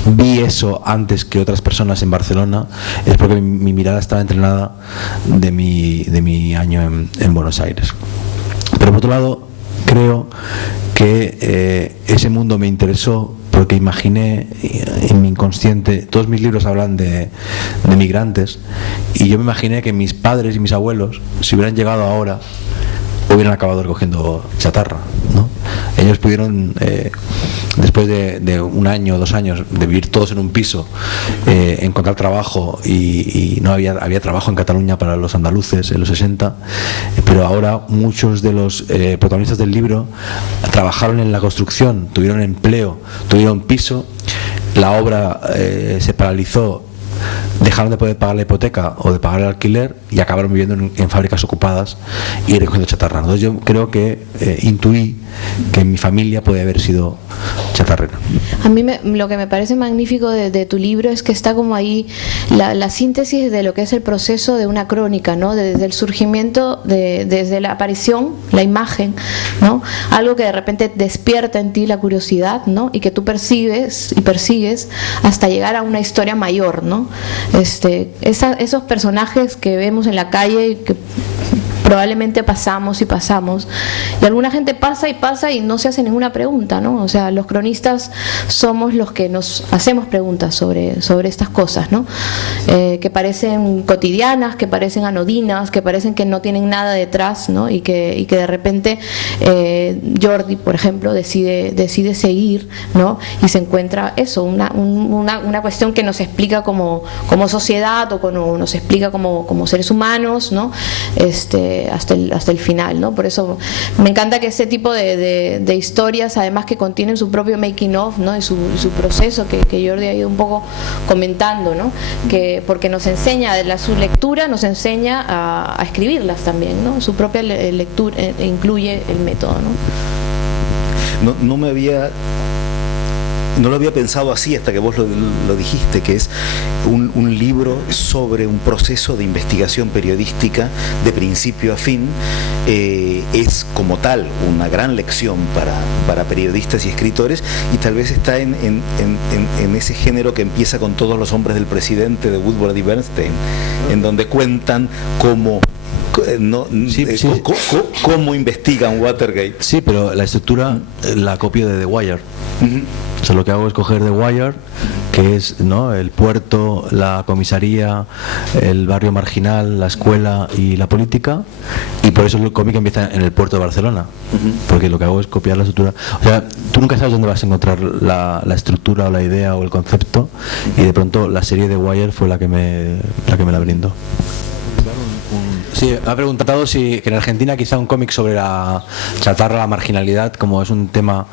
vi eso antes que otras personas en Barcelona, es porque mi mirada estaba entrenada de mi año en Buenos Aires. Pero por otro lado, creo que ese mundo me interesó porque imaginé en mi inconsciente, todos mis libros hablan de migrantes, y yo me imaginé que mis padres y mis abuelos, si hubieran llegado ahora, hubieran acabado recogiendo chatarra, ¿no? Ellos pudieron, después de 1 año o 2 años de vivir todos en un piso, encontrar trabajo, y no había trabajo en Cataluña para los andaluces en los 60, pero ahora muchos de los protagonistas del libro trabajaron en la construcción, tuvieron empleo, tuvieron piso, la obra se paralizó, dejaron de poder pagar la hipoteca o de pagar el alquiler, y acabaron viviendo en fábricas ocupadas y recogiendo chatarra. Entonces yo creo que intuí que mi familia podía haber sido chatarrera. A mí lo que me parece magnífico de tu libro es que está como ahí la síntesis de lo que es el proceso de una crónica, ¿no? Desde el surgimiento, desde la aparición, la imagen, ¿no? Algo que de repente despierta en ti la curiosidad, ¿no? Y que tú persigues hasta llegar a una historia mayor, ¿no? Esos personajes que vemos en la calle y que probablemente pasamos, y alguna gente pasa y no se hace ninguna pregunta, ¿no? O sea, los cronistas somos los que nos hacemos preguntas sobre estas cosas, ¿no? Que parecen cotidianas, que parecen anodinas, que parecen que no tienen nada detrás, ¿no? Y que de repente Jordi, por ejemplo, decide seguir, ¿no? Y se encuentra eso, una cuestión que nos explica como sociedad, o nos explica como seres humanos, ¿no? Hasta el final, ¿no? Por eso me encanta que ese tipo de historias, además que contienen su propio making of, ¿no? Y su proceso que Jordi ha ido un poco comentando, ¿no? Porque nos enseña, su lectura nos enseña a escribirlas también, ¿no? Su propia lectura incluye el método, ¿no? No me había no lo había pensado así hasta que vos lo dijiste, que es un libro sobre un proceso de investigación periodística de principio a fin. Es como tal una gran lección para periodistas y escritores, y tal vez está en ese género que empieza con Todos los hombres del presidente de Woodward y Bernstein, en donde cuentan cómo cómo investigan Watergate. Sí, pero la estructura la copio de The Wire. O sea, lo que hago es coger The Wire, que es, ¿no?, el puerto, la comisaría, el barrio marginal, la escuela y la política, y por eso el cómic empieza en el puerto de Barcelona, porque lo que hago es copiar la estructura. O sea, tú nunca sabes dónde vas a encontrar la estructura o la idea o el concepto, y de pronto la serie de Wire fue la que me la brindó. Sí, me ha preguntado si que en Argentina quizá un cómic sobre la chatarra, la marginalidad, como es un tema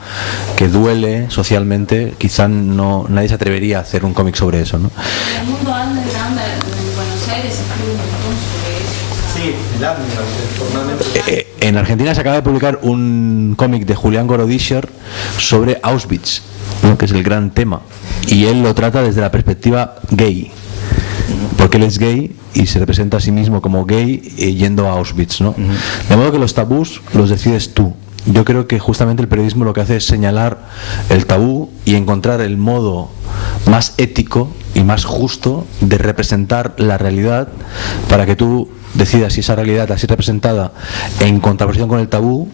que duele socialmente, quizá nadie se atrevería a hacer un cómic sobre eso, ¿no? En el mundo underground en Buenos Aires se escribe un montón sobre eso. Sí, el underground, formalmente. En Argentina se acaba de publicar un cómic de Julián Gorodischer sobre Auschwitz, ¿no?, que es el gran tema, y él lo trata desde la perspectiva gay, porque él es gay y se representa a sí mismo como gay yendo a Auschwitz, ¿no? De modo que los tabús los decides tú. Yo creo que justamente el periodismo lo que hace es señalar el tabú y encontrar el modo más ético y más justo de representar la realidad, para que tú decidas si esa realidad así representada en contraposición con el tabú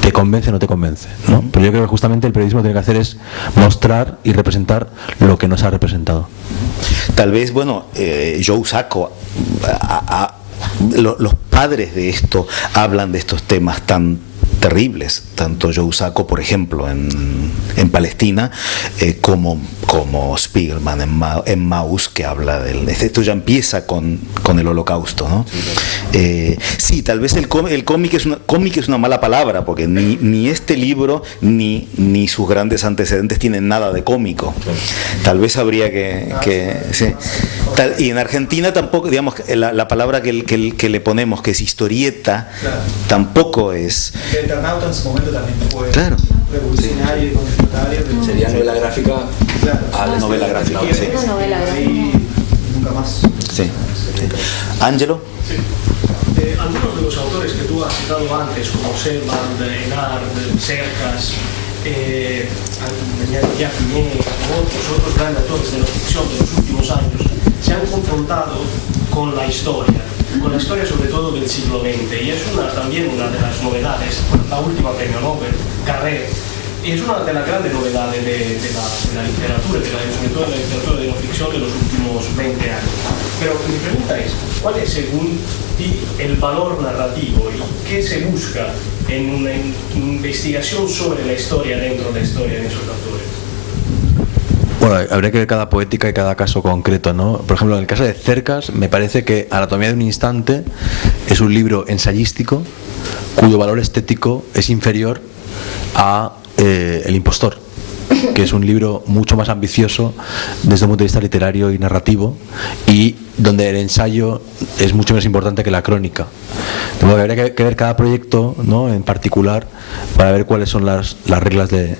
te convence o no te convence, ¿no? Pero yo creo que justamente el periodismo lo que tiene que hacer es mostrar y representar lo que nos ha representado. Tal vez, bueno, Joe Sacco, los padres de esto hablan de estos temas tan terribles, tanto Joe Sacco, por ejemplo, en Palestina, como Spiegelman en Maus, que habla del... Esto ya empieza con el Holocausto, ¿no? Sí, tal vez el cómic es una mala palabra, porque ni este libro ni sus grandes antecedentes tienen nada de cómico. Tal vez habría que sí. Y en Argentina tampoco, digamos, la palabra que le ponemos, que es historieta, tampoco es... El Eternauta en su momento también fue revolucionario y contestatario. Sería novela gráfica. Claro. A la novela gráfica, sí. Una novela gráfica. Y nunca más. Sí. Ángelo. Sí. Algunos de los autores que tú has citado antes, como Selman, Enard, Cercas, Jacques Pinet, otros grandes autores de la ficción de los últimos años, se han confrontado con la historia sobre todo del siglo XX, y es también una de las novedades, la última premio Nobel, Carré, y es una de las grandes novedades de la literatura, sobre todo de la literatura de no ficción de los últimos 20 años. Pero mi pregunta es, ¿cuál es según ti el valor narrativo y qué se busca en una investigación sobre la historia dentro de la historia de esos autores? Bueno, habría que ver cada poética y cada caso concreto, ¿no? Por ejemplo, en el caso de Cercas, me parece que Anatomía de un instante es un libro ensayístico cuyo valor estético es inferior a El impostor, que es un libro mucho más ambicioso desde un punto de vista literario y narrativo, y donde el ensayo es mucho más importante que la crónica. De modo que habría que ver cada proyecto, ¿no?, en particular, para ver cuáles son las reglas del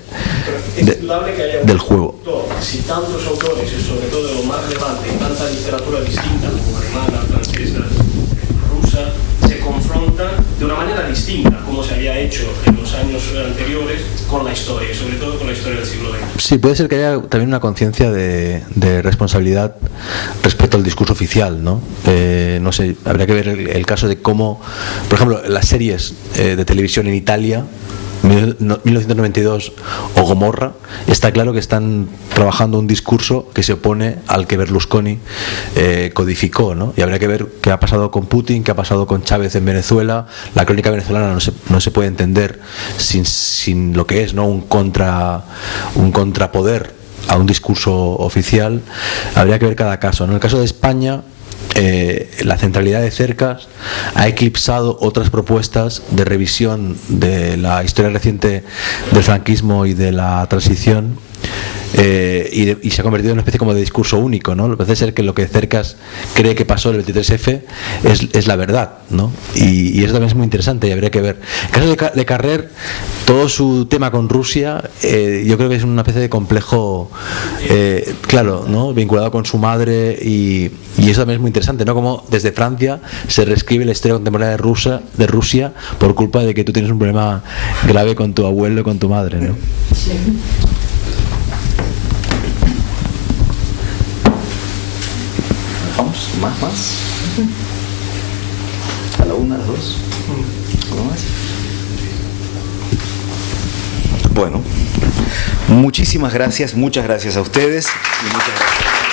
juego. Si tantos autores, y sobre todo de lo más relevante, y tanta literatura distinta como alemana, francesa, rusa, se confrontan de una manera distinta, como se había hecho en los años anteriores, con la historia, y sobre todo con la historia del siglo XX. Sí, puede ser que haya también una conciencia de responsabilidad respecto al discurso oficial, ¿no? No sé, habría que ver el caso de cómo, por ejemplo, las series de televisión en Italia, 1992 o Gomorra, está claro que están trabajando un discurso que se opone al que Berlusconi codificó, ¿no? Y habría que ver qué ha pasado con Putin, qué ha pasado con Chávez en Venezuela. La crónica venezolana no se puede entender sin lo que es, ¿no?, un contrapoder a un discurso oficial. Habría que ver cada caso, ¿no? En el caso de España, la centralidad de Cercas ha eclipsado otras propuestas de revisión de la historia reciente del franquismo y de la transición, y se ha convertido en una especie como de discurso único, ¿no? Parece ser que lo que Cercas cree que pasó el 23F es la verdad, ¿no? Y eso también es muy interesante y habría que ver. En el caso de Carrer, todo su tema con Rusia, yo creo que es una especie de complejo, claro, ¿no? Vinculado con su madre y eso también es muy interesante, ¿no? Como desde Francia se reescribe la historia contemporánea de Rusia por culpa de que tú tienes un problema grave con tu abuelo y con tu madre, ¿no? Sí. Vamos, más. A la una, a las dos. ¿Algo más? Bueno, muchísimas gracias, muchas gracias a ustedes y muchas gracias.